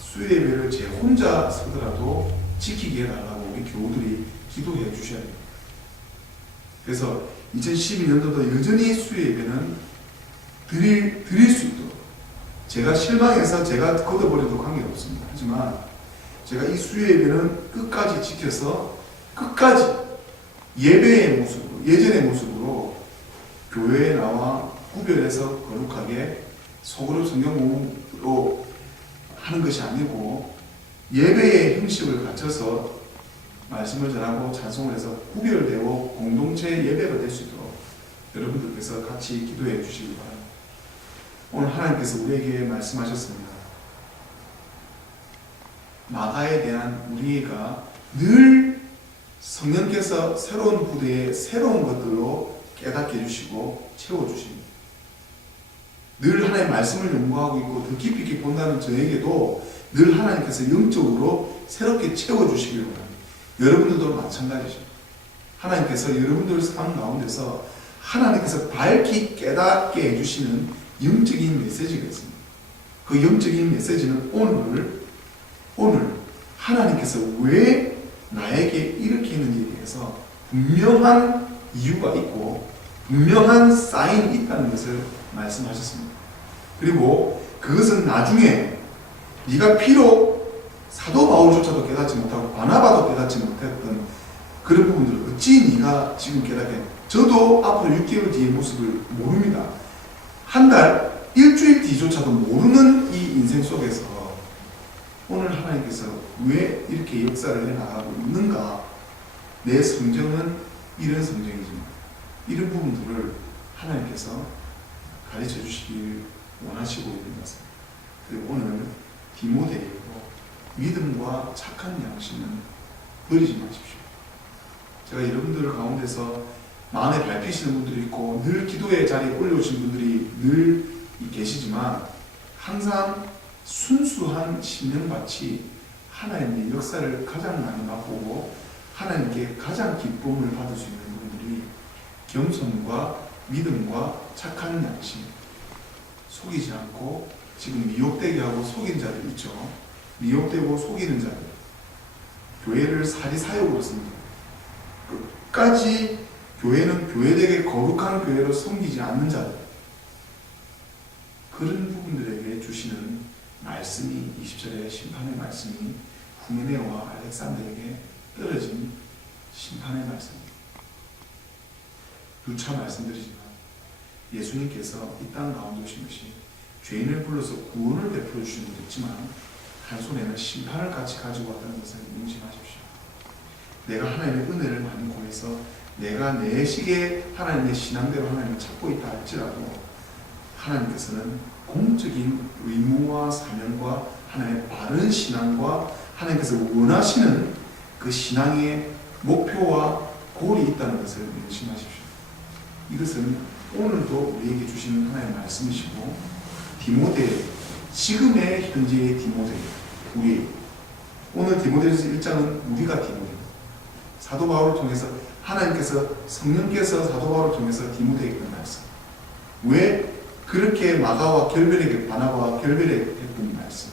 수요 예배를 제 혼자 서더라도 지키게 해달라고 우리 교우들이 기도해 주셔야 됩니다. 그래서 2012년도도 여전히 수요 예배는 드릴 수 있도록 제가 실망해서 제가 걷어버려도 관계없습니다. 하지만 제가 이 수요 예배는 끝까지 지켜서 끝까지 예배의 모습으로 예전의 모습으로 교회에 나와 구별해서 거룩하게 속으로 성경 공부로 하는 것이 아니고 예배의 형식을 갖춰서 말씀을 전하고 찬송을 해서 구별되고 공동체 예배가 될 수 있도록 여러분들께서 같이 기도해 주시기 바랍니다. 오늘 하나님께서 우리에게 말씀하셨습니다. 마가에 대한 우리가 늘 성령께서 새로운 부대에 새로운 것들로 깨닫게 해주시고 채워주십니다. 늘 하나님의 말씀을 연구하고 있고 더 깊이 있게 본다는 저에게도 늘 하나님께서 영적으로 새롭게 채워주시기를 바랍니다. 여러분들도 마찬가지십니다. 하나님께서 여러분들 삶 가운데서 하나님께서 밝히 깨닫게 해주시는 영적인 메시지가 있습니다. 그 영적인 메시지는 오늘 하나님께서 왜 나에게 이렇게 했는지에 대해서 분명한 이유가 있고 분명한 사인이 있다는 것을 말씀하셨습니다. 그리고 그것은 나중에 네가 비록 사도 바울조차도 깨닫지 못하고 바나바도 깨닫지 못했던 그런 부분들을 어찌 네가 지금 깨닫게, 저도 앞으로 6개월 뒤의 모습을 모릅니다. 한 달, 일주일 뒤조차도 모르는 이 인생 속에서 오늘 하나님께서 왜 이렇게 역사를 해나가고 있는가? 내 성정은 이런 성정이지만 이런 부분들을 하나님께서 가르쳐 주시길 원하시고 있는 것입니다. 그리고 오늘 디모데에게 믿음과 착한 양심은 버리지 마십시오. 제가 여러분들 가운데서 마음에 밟히시는 분들이 있고 늘 기도의 자리에 올려오신 분들이 늘 계시지만 항상 순수한 심령같이 하나님의 역사를 가장 많이 맛보고 하나님께 가장 기쁨을 받을 수 있는 분들이 겸손과 믿음과 착한 양심, 속이지 않고 지금 미혹되게 하고 속인 자들 있죠. 미혹되고 속이는 자들, 교회를 사리사욕으로 씁니다. 끝까지 교회는 교회되게 거룩한 교회로 섬기지 않는 자들, 그런 부분들에게 주시는 말씀이 20절의 심판의 말씀이 후메네오와 알렉산더에게 떨어진 심판의 말씀입니다. 누차 말씀드리지만 예수님께서 이 땅 가운데 오신 것이 죄인을 불러서 구원을 베풀어 주시는 것도 있지만 한 손에는 심판을 같이 가지고 왔다는 것을 명심하십시오. 내가 하나님의 은혜를 많이 구해서 내가 내 식의 하나님의 신앙대로 하나님을 찾고 있다 할지라도 하나님께서는 공적인 의무와 사명과 하나님의 바른 신앙과 하나님께서 원하시는 그 신앙의 목표와 골이 있다는 것을 명심하십시오. 이것은 오늘도 우리에게 주시는 하나님의 말씀이시고 디모데, 지금의 현재의 디모데, 우리 오늘 디모데전서 1장은 우리가 디모데, 사도 바울을 통해서 하나님께서 성령께서 사도 바울을 통해서 디모데에게 말씀, 왜 그렇게 마가와 결별에게 바나바와 결별했던 말씀,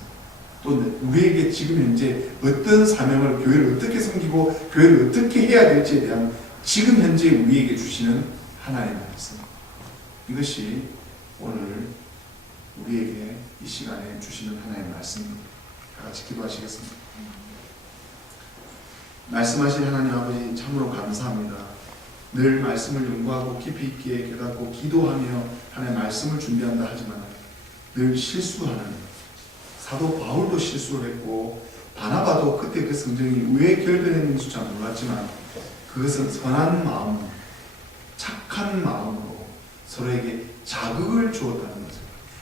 또 우리에게 지금 현재 어떤 사명을, 교회를 어떻게 섬기고 교회를 어떻게 해야 될지에 대한 지금 현재 우리에게 주시는 하나님의 말씀, 이것이 오늘 우리에게 이 시간에 주시는 하나님의 말씀입니다. 다 같이 기도하시겠습니다. 말씀하신 하나님 아버지 참으로 감사합니다. 늘 말씀을 연구하고 깊이 있게 깨닫고 기도하며 하나님의 말씀을 준비한다 하지만 늘 실수하는, 사도 바울도 실수를 했고 바나바도 그때 그 성정이 왜 결별했는지 잘 몰랐지만 그것은 선한 마음, 착한 마음으로 서로에게 자극을 주었다는 것을,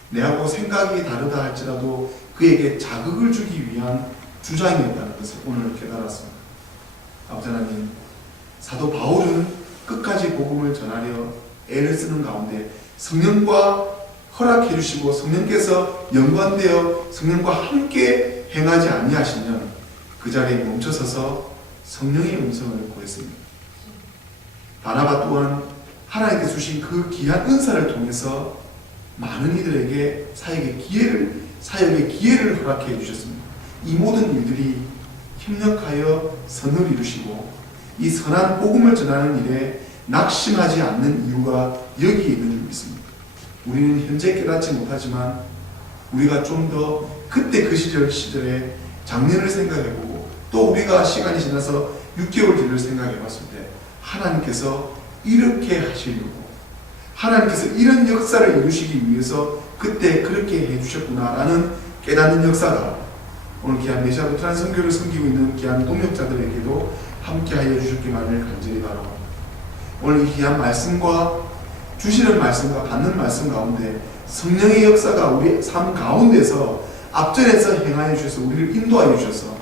내하고 생각이 다르다 할지라도 그에게 자극을 주기 위한 주장이었다는 것을 오늘 깨달았습니다. 아버지 하나님, 사도 바울은 끝까지 복음을 전하려 애를 쓰는 가운데 성령과 허락해 주시고 성령께서 연관되어 성령과 함께 행하지 아니하시면 그 자리에 멈춰서서 성령의 음성을 구했습니다. 바나바 또한 하나님께서 주신 그 귀한 은사를 통해서 많은 이들에게 사역의 기회를 허락해 주셨습니다. 이 모든 일들이 협력하여 선을 이루시고 이 선한 복음을 전하는 일에 낙심하지 않는 이유가 여기에 있는 줄 믿습니다. 우리는 현재 깨닫지 못하지만 우리가 좀 더 그때 그 시절에 작년을 생각해보고 또 우리가 시간이 지나서 6개월 뒤를 생각해봤을 때 하나님께서 이렇게 하시려고, 하나님께서 이런 역사를 이루시기 위해서 그때 그렇게 해주셨구나라는 깨닫는 역사가 오늘 귀한 메시아루트란 선교를 섬기고 있는 귀한 동역자들에게도 함께하여 주셨기만을 간절히 바라옵니다. 오늘 이 귀한 말씀과 주시는 말씀과 받는 말씀 가운데 성령의 역사가 우리 삶 가운데서 앞전에서 행하여 주셔서 우리를 인도하여 주셔서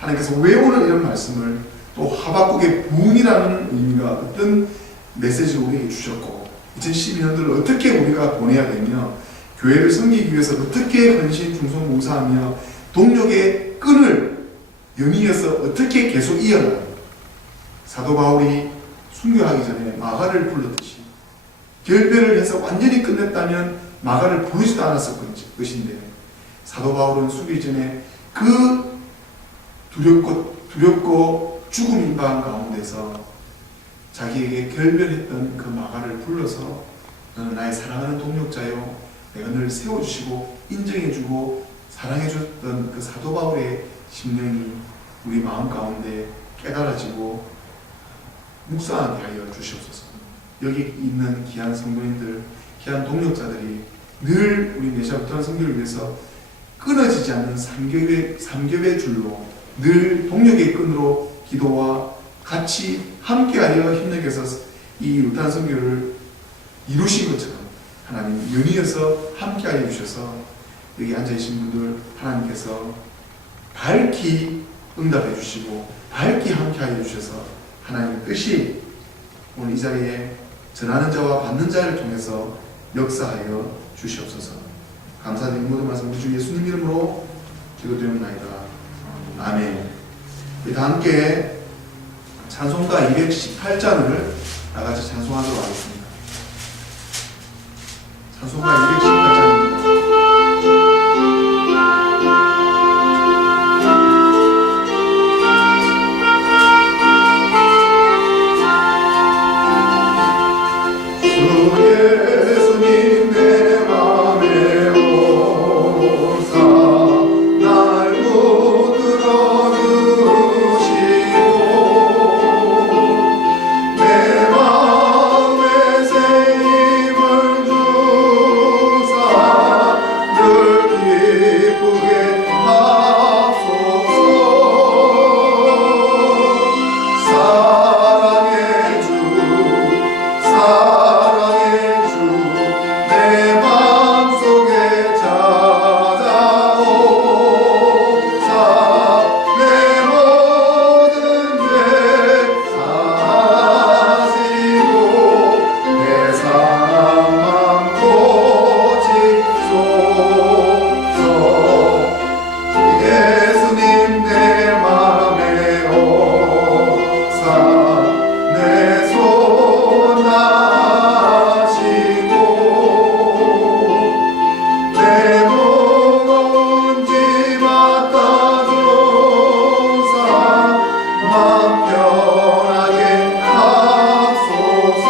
하나님께서 왜 오늘 이런 말씀을 또 하박국의 부흥이라는 의미가 어떤 메시지를 우리에게 주셨고 2012년도를 어떻게 우리가 보내야 되며 교회를 섬기기 위해서 어떻게 헌신, 충성, 봉사하며 동력의 끈을 연이어서 어떻게 계속 이어나가는, 사도 바울이 순교하기 전에 마가를 불렀듯이 결별을 해서 완전히 끝냈다면 마가를 부르지도 않았을 것인데 사도 바울은 수기 전에 그 두렵고 죽음 임박한 가운데서 자기에게 결별했던 그 마가를 불러서 너는 나의 사랑하는 동역자요, 내가 늘 세워주시고 인정해주고 사랑해줬던 그 사도 바울의 심령이 우리 마음 가운데 깨달아지고 묵상하게 하여 주시옵소서. 여기 있는 귀한 성도님들, 귀한 동력자들이 늘 우리 메시아 루터란 선교를 위해서 끊어지지 않는 삼겹의 줄로 늘 동력의 끈으로 기도와 같이 함께하여 힘내서 이 루터란 선교를 이루신 것처럼 하나님 연이어서 함께하여 주셔서 여기 앉아계신 분들 하나님께서 밝히 응답해 주시고 밝히 함께하여 주셔서 하나님의 뜻이 오늘 이 자리에 전하는 자와 받는 자를 통해서 역사하여 주시옵소서. 감사드리는 모든 말씀 우리 주 예수님 이름으로 기도드립니다. 아멘. 우리 다 함께 찬송가 218장을 나같이 찬송하도록 하겠습니다. 찬송가 218장입니다. 예수님 내 맘에 오사 날 붙들어 주시고 내 마음에 새 힘을 주사 늘 기쁘게 하소서. 사랑의 주 사랑의 주 내 맘속에 찾아오사 내 모든 죄 사하시고 내 사랑만 고치소서. 예수님 내 맘에 오사 내 손 나시고 내 무거운 짐 맡아 주사 맘 편하게 하소서.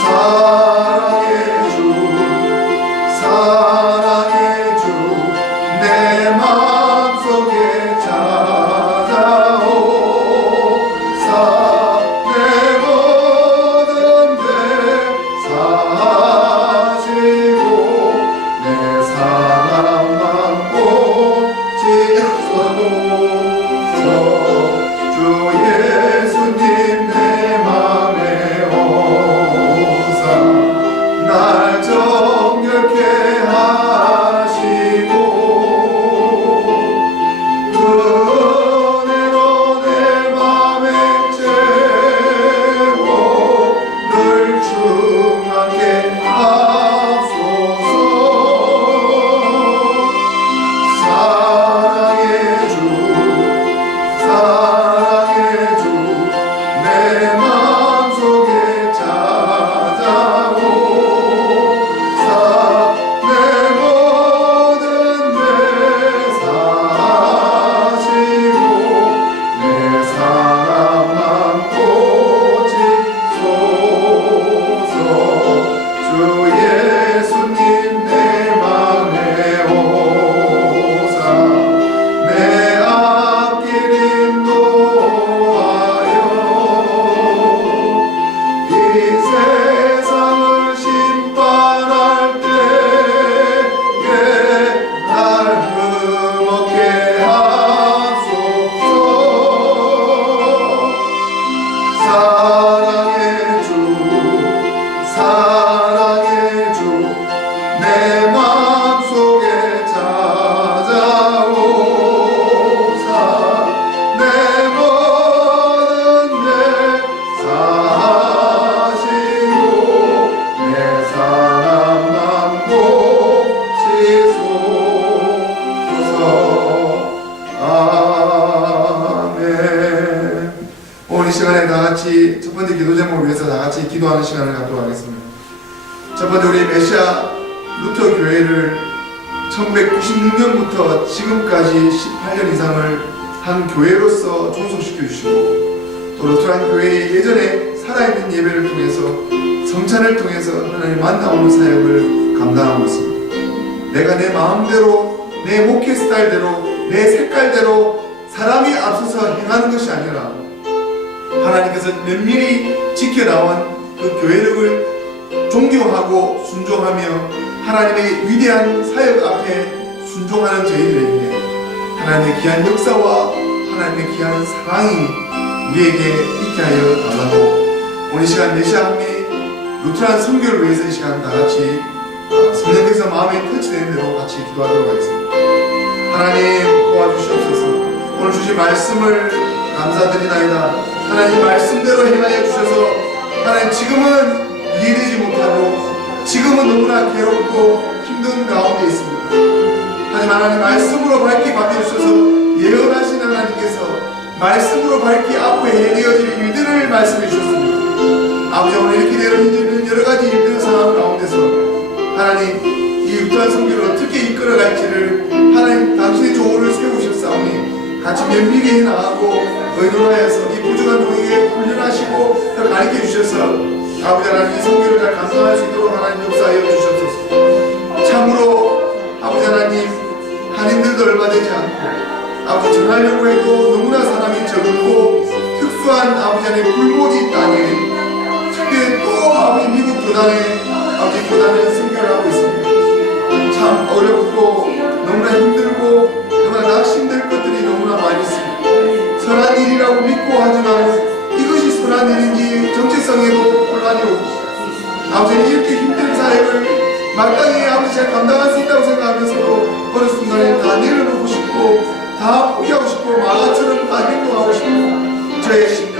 사랑의 주 사랑의 주 내 맘속에 찾아오사 내 모든 죄 사하시고 내 사랑만 고치소서. 주 예수님 내 맘에 오사 날 정결케 하시고 은혜로 내 맘에 채워 늘 충만케 하소서. 사랑의 주 사랑의 주 내 맘속에 찾아오사 내 모든 죄 사하시고 내 사랑만 고치소서. 주 예수님 내 맘에 오사 내 앞길 인도하여 이 세상을 심판할 때에 날 흠없게 하소서. 사랑의 주 사랑의 주 내 맘속에 찾아오사 내 모든 죄 사하시고 내 사랑만 고치소서. 아멘. 오늘 이 시간에 다 같이 첫 번째 기도 제목을 위해서 다 같이 기도하는 시간을 갖도록 하겠습니다. 첫 번째 우리 메시아 루터 교회를 1996년부터 지금까지 18년 이상을 한 교회로서 종속시켜 주시고 또 루터란 교회의 예전에 살아있는 예배를 통해서 성찬을 통해서 하나님 만나오는 사역을 감당하고 있습니다. 내가 내 마음대로 내 목회 스타일대로 내 색깔대로 사람이 앞서서 행하는 것이 아니라 하나님께서 면밀히 지켜나온 그 교회력을 존경하고 순종하며 하나님의 위대한 사역 앞에 순종하는 저희들에게 하나님의 귀한 역사와 하나님의 귀한 사랑이 우리에게 있게 하여 달라고 오늘 시간 메시아함의 루트란 선교를 위해서 이 시간 다같이 성령께서 마음에 터치되는 대로 같이 기도하도록 하겠습니다. 하나님 도와주시옵소서. 오늘 주신 말씀을 감사드리나이다. 하나님 말씀대로 행하여 주셔서 하나님 지금은 이해되지 못하고 지금은 너무나 괴롭고 힘든 가운데 있습니다. 하지만 하나님 말씀으로 밝게 바뀌어주셔서 예언하신 하나님께서 말씀으로 밝게 앞으로 해내어질 일들을 말씀해 주셨습니다. 아버지 오늘 이렇게 내려지는 여러가지 일들 상황 가운데서 하나님 이 유트란 선교를 어떻게 이끌어갈지를 하나님 당신의 조언을 세우셨사오니 같이 면밀히 해나가고 의논하여서 이 부족한 종에게 훈련하시고 더 가르쳐 주셔서 아버지 하나님 이 선교를 잘 감당할 수 있도록 하나님 역사하여 주셨소서. 참으로 아버지 하나님 한인들도 얼마 되지 않고 아버지 전하려고 해도 너무나 사람이 적고 특수한 아버지 하나님 불모지 땅에 특별히 또 아버지 미국 교단에 아버지 교단에 선교를 하고 있습니다. 참 어렵고 너무나 힘들고 너무나 낙심될 것들이 너무나 많이 있습니다. 선한 일이라고 믿고 하지만 이것이 선한 일인지 정체성에도 혼란이 오고 아버지 이렇게 힘든 사역을 마땅히 아버지가 감당할 수 있다고 생각하면서도 어느 순간에 다 내려놓고 싶고 다 포기하고 싶고 마가처럼 다 행동하고 싶고 저의 심령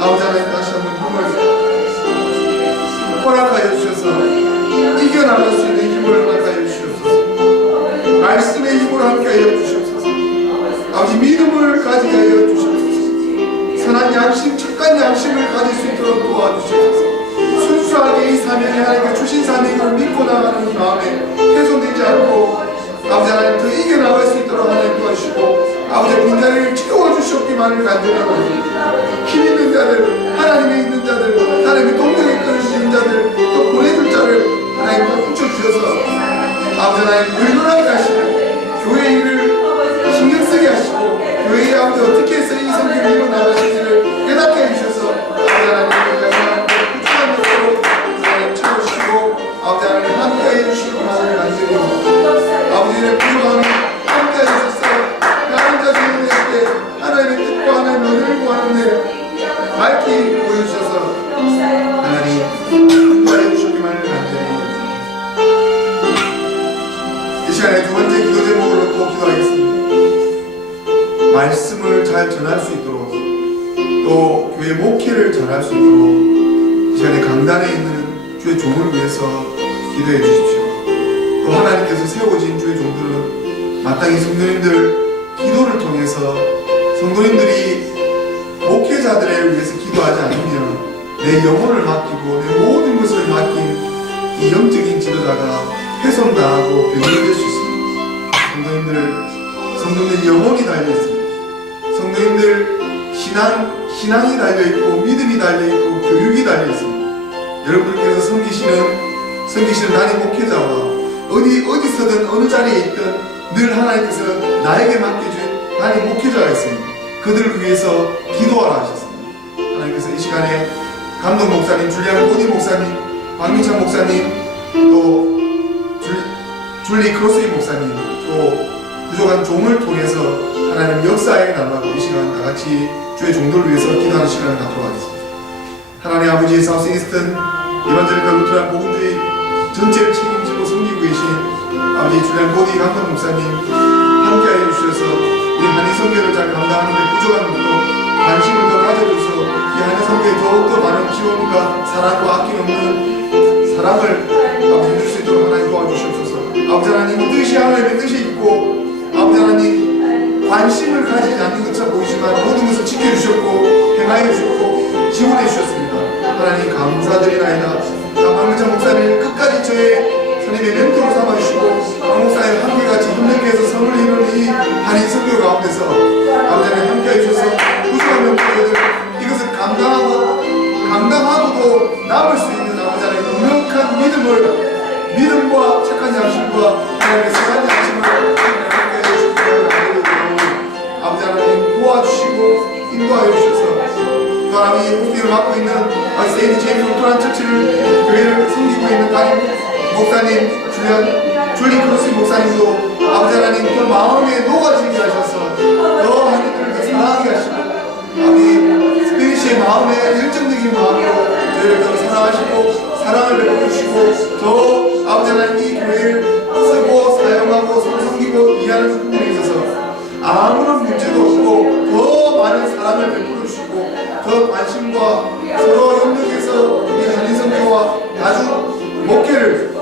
아버지 하나님 다시 한번 힘을 허락하여 주셔서 이겨나갈 수 있는 힘을 허락하여 주시옵소서. 말씀의 힘으로 함께하여 주시옵소서. 아버지 믿음을 가지게 하여 주시옵소서. 선한 양심, 착한 양심을 가질 수 있도록 도와주시옵소서. 순수하게 이 사명이 하나님께 주신 사명을 믿고 나가는 이 마음에 훼손되지 않고 아버지 하나님 더 이겨나갈 수 있도록 하나님 도와주시고 아버지 빈자리를 채워주시옵기만을 간절하고 힘 있는 자들, 하나님에 있는 자들, 하나님의 동력에 이끌어주신 자들 또 보내줄 자를 하나님 더 붙여주셔서 아버지 하나님 의논하게 하시고 교회 일을 신경쓰게 하시고 교회의 아버지 어떻게 해서 이 성경을 이뤄나가실지를 깨닫게 해주셔서 아버지 하나님 아버지 하나님 함께해 주시고 하나님 간절히 아버지의 부족함이 함께해 주셔서 다른 자신의 때 하나님의 뜻과 하나님의 은혜를 구하는데 밝히 보여주셔서 하나님 함께해 주시기만을 간절히 이 시간에 두 번째 기도 제목을 놓고 기도하겠습니다. 말씀을 잘 전할 수 있도록 또 교회 목회를 잘할 수 있도록 이 시간에 강단에 있는 주의 종을 위해서 기도해 주십시오. 또 하나님께서 세워진 주의 종들은 마땅히 성도님들 기도를 통해서 성도님들이 목회자들에 위해서 기도하지 않으면 내 영혼을 맡기고 내 모든 것을 맡긴 이 영적인 지도자가 훼손당하고 변질될 수 있습니다. 성도님들 영혼이 달려 있습니다. 성도님들 신앙이 달려 있고 믿음이 달려 있고 교육이 달려 있습니다. 여러분들께서 섬기시는 단임 목회자와 어디서든 어느 자리에 있든 늘 하나님께서 나에게 맡겨준 단임 목회자가 있습니다. 그들을 위해서 기도하라 하셨습니다. 하나님께서 이 시간에 감독 목사님, 줄리안 코디 목사님, 박민찬 목사님, 또 줄리 크로스이 목사님, 또 부족한 종을 통해서 하나님 역사해 달라고 이 시간 다같이 주의 종들을 위해서 기도하는 시간을 갖도록 하겠습니다. 하나님 아버지 사우스 이스턴 이반절리컬 루트란 복음주의 전체를 책임지고 섬기고 계신 아버지 줄리안 코디 감독 목사님 함께하여 주셔서 우리 한인 선교를 잘 감당하는 데 부족한 것도 관심을 더 가져줘서 이 한인 선교에 더욱더 많은 지원과 사랑과 아낌없는 사랑을 아버지 줄 수 있도록 하나님 도와주시옵소서. 아버지 하나님 뜻이 하나님의 뜻이 있고 아버지 하나님 관심을 가지지 않는 것처럼 보이지만 모든 것을 지켜주셨고 행하여 주셨고 지원해 주셨습니다. 하나님 감사드리나이다. 박민찬 목사님 끝까지 저의 선임의 멘토로 삼아주시고 박 목사님 함께같이 협력해서 선을 이루는 이 한인 선교 가운데서 아버지 하나님 함께해 주셔서 부족한 명령들 이것을 감당하고도 남을 수 있는 아버지 하나님 넉넉한 믿음과 착한 양심과 하나님의 선한 양심을 함께해 주시고 아버지 하나님 도와주시고 인도하여 주셔서 또 하나님 목회를 맡고 있는 세인트 제임스 루터란 처치를 교회를 섬기고 있는 담임 목사님 줄리 크루스 목사님도 아버지 하나님 그 마음에 녹아지게 하셔서 더 하나님을 더 사랑하게 하시고 아버지 스페니쉬의 마음에 열정적인 마음으로 저희를 더 사랑하시고 사랑을 베풀어주시고 더 아버지 하나님 이 교회를 쓰고 사용하고 서로 섬기고 이해하는 부분에 있어서 아무런 문제도 없고 더 많은 사랑을 베풀어주시고 더 관심과 서로 협력해서 이 한인선교와 아주 목회를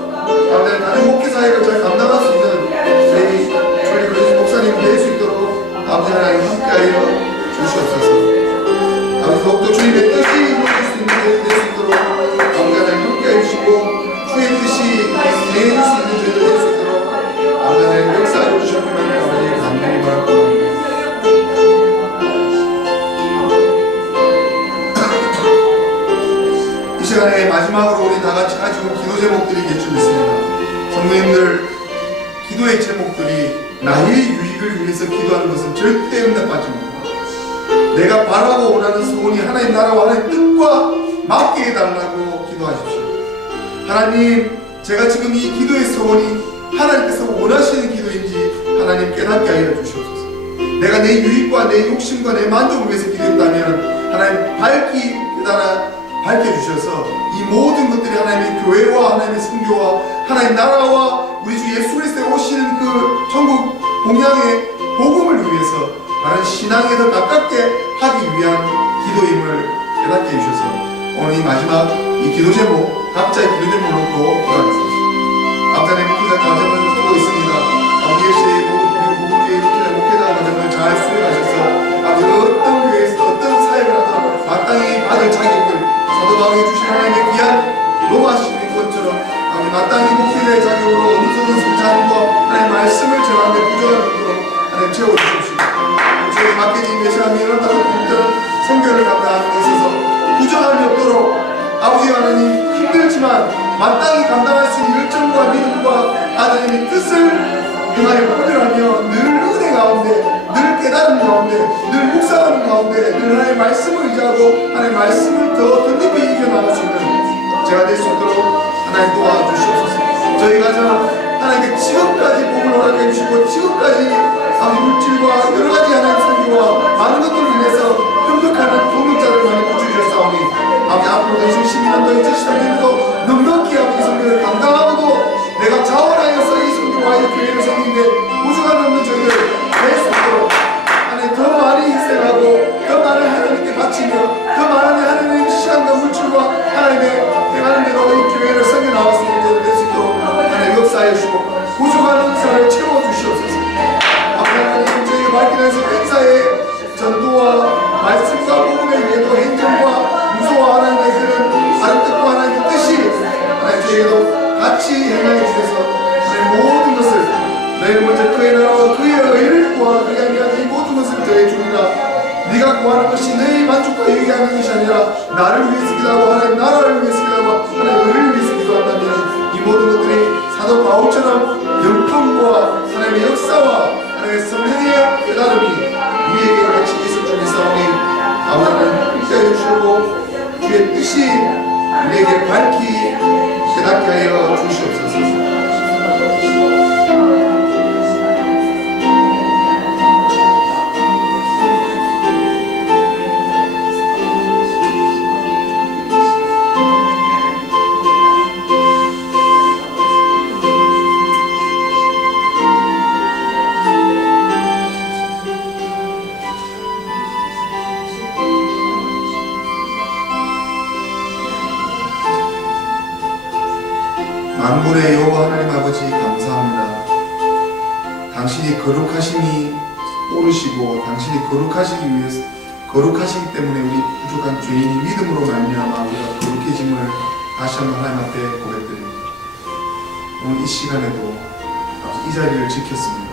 다른 목회 사역을 잘 감당할 수 있는 저희 그리스 목사님 될 수 있도록 아버지 하나님 함께하여 주시옵소서. 아버지 더욱더 주님의 뜻이 이루어질 수 있는 데 될 수 있도록 아버지 하나님 함께해 주시고 주의 뜻이 내해줄 수 있는 저희들 될 수 있도록 아버지 하나님 역사해 주셨기만 아버지 감사히 바랍니다. 이 시간에 마지막으로 우리 다 같이 가지고 기도 제목들이 계시고 있습니다. 성도님들 기도의 제목들이 나의 유익을 위해서 기도하는 것은 절대 응답받지 못합니다. 내가 바라고 원하는 소원이 하나님 나라와 하나님 뜻과 맞게 해달라고 기도하십시오. 하나님 제가 지금 이 기도의 소원이 하나님께서 원하시는 기도인지 하나님 깨닫게 하여 주시옵소서. 내가 내 유익과 내 욕심과 내 만족을 위해서 기도했다면 하나님 밝히 깨달아 밝혀주셔서 이 모든 것들이 하나님의 교회와 하나님의 선교와 하나님 나라와 우리 주 예수 그리스도에 오시는 그 천국 공양의 복음을 위해서 다른 신앙에 더 가깝게 하기 위한 기도임을 깨닫게 해주셔서 오늘 이 마지막 이 기도 제목 각자의 기도 제목을 놓고 기도하겠습니다. 아버지 하나님 기자 과정을 두고 있습니다. 아버지 예수의 모국교회 루터의 목회자 과정을 잘 수행하셔서 아버지 어떤 교회에서 어떤 사역을 하더라도 마땅히 받을 자격을 사도바울이 주신 하나님의 귀한 로마시민 것처럼 아버지 마땅히 목회자의 자격으로 어느덧은 성찬과 하나님의 말씀을 전하는 데 부족한 정도로 하나님 채워주십시오. 저희 맡겨진 메시아미 이런다고 분들은 선교를 감당하는 데 있어서 부족함이 없도록 아버지 하나님 힘들지만 마땅히 감당할 수 있는 열정과 믿음과 아버지의 뜻을 행하여 포기하며 늘 은혜 가운데 늘 깨달음 가운데 늘 묵상하는 가운데 늘 하나님의 말씀을 의지하고 하나님의 말씀을 더 덧입히 이겨나갈 수 있는 제가 될 수 있도록 하나님 도와주시옵소서. 저희 가정 하나님께 지금까지 복을 허락해 주시고 지금까지 물질과 여러 가지 하나님 선교와 많은 것들을 위해서 협력하는 동역자들 많이 붙여주셨사오니 아버지 앞으로도 2012년도 2013년도 넉넉히 아버지 선교를 감당하고도 내가 자원하여서 이 선교와 이 교회를 섬기는데 부족한 없는 저희들 될 수 있도록 하나님 더 많이 희생하고 더 많은 하나님께 바치며 더 많은 하나님의 시간과 물질과 하나님의 행하는 대로 이 교회를 섬겨 나갈 수 있는 될 수 있도록 하나님 역사해 주시고 부족한 은사를 채워주시옵소서. 하나님 저희가 발견해서 행사의 전도와 말씀과 복음의 위에도 행정과 무소와 하나님의 그런 다른 뜻과 하나님의 뜻이 하나님 저희에도 같이 행하여 주셔서 하나님 모든 것을 너희는 먼저 그의 나라와 그의 의를 구하라 그의 위한 이 모든 것을 더해 주리라. 네가 구하는 것이 너희 만족과 유익이 하는 것이 아니라 나를 위해서 기도하고 하나님 나라를 위해서 기도하고 하나님 의를 위해서 기도한다면 이 모든 것들이 사도 바울처럼 영품과 하나님의 역사와 하나님의 성령의 깨달음이 우리에게 같이 있을 줄 믿사오니 아버지 하나님 함께해 주시고 주의 뜻이 우리에게 밝히 깨닫게 하여 주시옵소서. 만군의 여호와 하나님 아버지 감사합니다. 당신이 거룩하심이 오르시고 당신이 거룩하시기 위해서 거룩하시기 때문에 우리 부족한 죄인이 믿음으로 말미암아 우리가 거룩해짐을 다시 한번 하나님 앞에 고백드립니다. 오늘 이 시간에도 이 자리를 지켰습니다.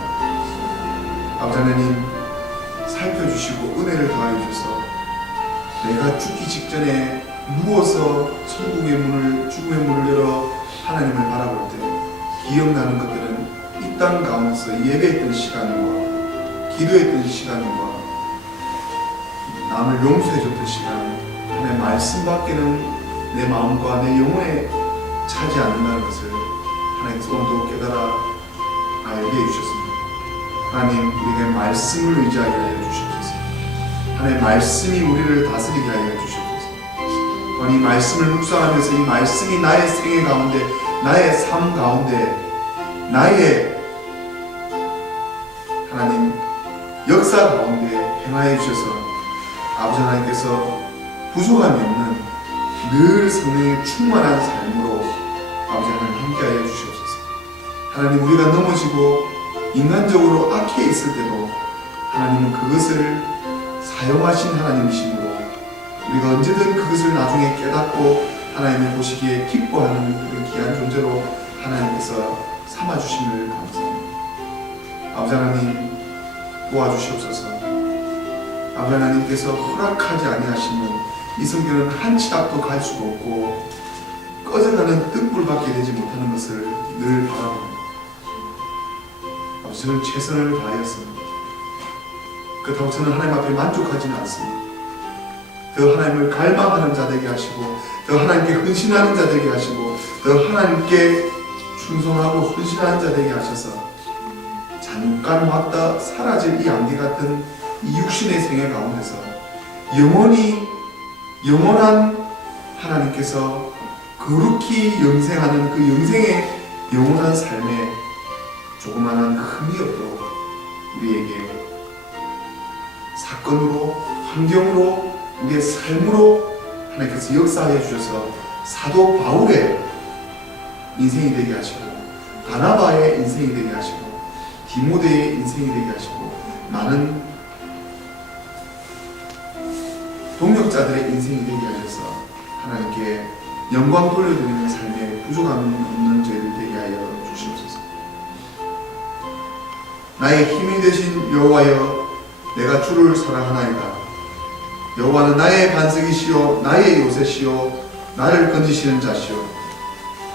아버지 하나님 살펴주시고 은혜를 더하여 주셔서 내가 죽기 직전에 누워서 천국의 문을 죽음의 문을 열어 하나님을 바라볼 때 기억나는 것들은 이 땅 가운데서 예배했던 시간과 기도했던 시간과 남을 용서해줬던 시간 하나님 말씀밖에는 내 마음과 내 영혼에 차지 않는다는 것을 하나님께서 오늘도 깨달아 알게 해주셨습니다. 하나님, 우리에게 말씀을 의지하게 하여 주시옵소서. 하나님 말씀이 우리를 다스리게 하여 주시옵소서. 또한 이 말씀을 묵상하면서 이 말씀이 나의 생애 가운데, 나의 삶 가운데, 나의 하나님 역사 가운데 행하여 주셔서 아버지 하나님께서 부족함이 없는 늘 성령의 충만한 삶으로 아버지 하나님 함께하여 주시옵소서. 하나님, 우리가 넘어지고 인간적으로 악해 있을 때도 하나님은 그것을 사용하신 하나님이시므로 우리가 언제든 그것을 나중에 깨닫고 하나님의 보시기에 기뻐하는 그런 귀한 존재로 하나님께서 삼아주심을 감사합니다. 아버지 하나님, 도와주시옵소서. 아버지 하나님께서 허락하지 아니하시면 이 성경은 한 치 앞도 갈 수가 없고 꺼져가는 등불밖에 되지 못하는 것을 늘 바라봅니다. 아버지, 저는 최선을 다하였습니다. 그렇다고 저는 하나님 앞에 만족하지는 않습니다. 더 하나님을 갈망하는 자 되게 하시고, 더 하나님께 헌신하는 자 되게 하시고, 더 하나님께 충성하고 헌신하는 자 되게 하셔서 잠깐 왔다 사라질 이 안개 같은 이 육신의 생애 가운데서 영원한 하나님께서 거룩히 영생하는 그 영생의 영원한 삶에 조그마한 흠이 없도록 우리에게 사건으로, 환경으로, 우리의 삶으로 하나님께서 역사하여 주셔서 사도 바울의 인생이 되게 하시고, 바나바의 인생이 되게 하시고, 디모데의 인생이 되게 하시고, 많은 동역자들의 인생이 되게 하셔서 하나님께 영광 돌려드리는 삶에 부족함 없는 저희들 되게 하여 주시옵소서. 나의 힘이 되신 여호와여, 내가 주를 사랑하나이다. 여호와는 나의 반석이시요 나의 요새시요 나를 건지시는 자시요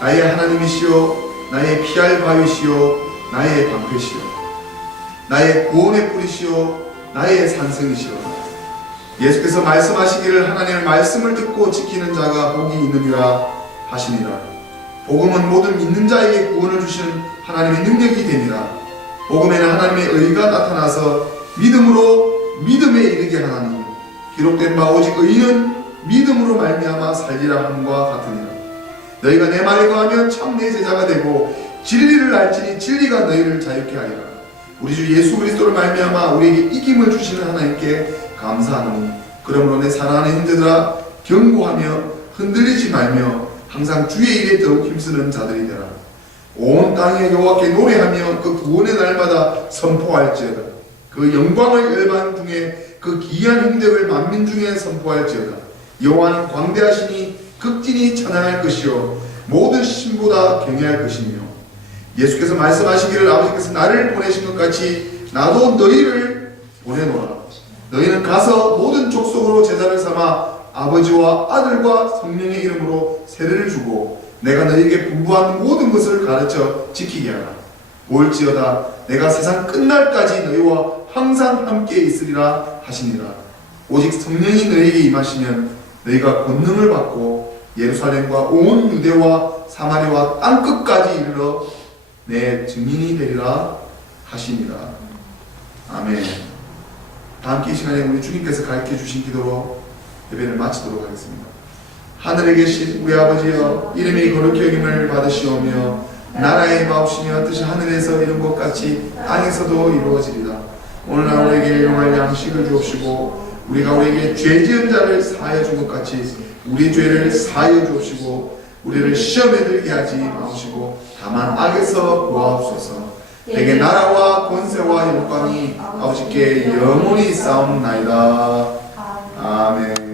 나의 하나님이시요 나의 피할 바위시요 나의 방패시요 나의 구원의 뿌리시요 나의 산성이시요. 예수께서 말씀하시기를 하나님의 말씀을 듣고 지키는 자가 복이 있느니라 하시니라. 복음은 모든 믿는 자에게 구원을 주시는 하나님의 능력이 됩니다. 복음에는 하나님의 의가 나타나서 믿음으로 믿음에 이르게 하나니 기록된 바 오직 의인은 믿음으로 말미암아 살리라 함과 같으니라. 너희가 내 말에 거하면 참 내 제자가 되고 진리를 알지니 진리가 너희를 자유케 하리라. 우리 주 예수 그리스도를 말미암아 우리에게 이김을 주시는 하나님께 감사하노니 그러므로 내 사랑하는 형제들아 경고하며 흔들리지 말며 항상 주의 일에 더욱 힘쓰는 자들이 되라. 온 땅에 여호와께 노래하며 그 구원의 날마다 선포할지어다. 그 영광을 열방 중에 그 기이한 행적을 만민 중에 선포할지어다. 여호와는 광대하시니 극진히 찬양할 것이요 모든 신보다 경외할 것이며 예수께서 말씀하시기를 아버지께서 나를 보내신 것 같이 나도 너희를 보내노라. 너희는 가서 모든 족속으로 제자를 삼아 아버지와 아들과 성령의 이름으로 세례를 주고 내가 너희에게 분부한 모든 것을 가르쳐 지키게 하라. 볼지어다 내가 세상 끝날까지 너희와 항상 함께 있으리라 하시니라. 오직 성령이 너희에게 임하시면 너희가 권능을 받고 예루살렘과 온 유대와 사마리아와 땅끝까지 이르러 내 증인이 되리라 하시니라. 아멘. 다 함께 이 시간에 우리 주님께서 가르쳐 주신 기도로 예배를 마치도록 하겠습니다. 하늘에 계신 우리 아버지여, 이름이 거룩히 여김을 받으시오며 나라의 마옵시며 뜻이 하늘에서 이룬 것 같이 땅에서도 이루어지리라. 오늘날 우리에게 일용할 양식을 주옵시고 우리가 우리에게 죄 지은 자를 사하여 준 것 같이 우리 죄를 사하여 주옵시고 우리를 시험에 들게 하지 마옵시고 다만 악에서 구하옵소서. 내게 나라와 권세와 영광이 아버지께 영원히 싸움나이다. 아멘.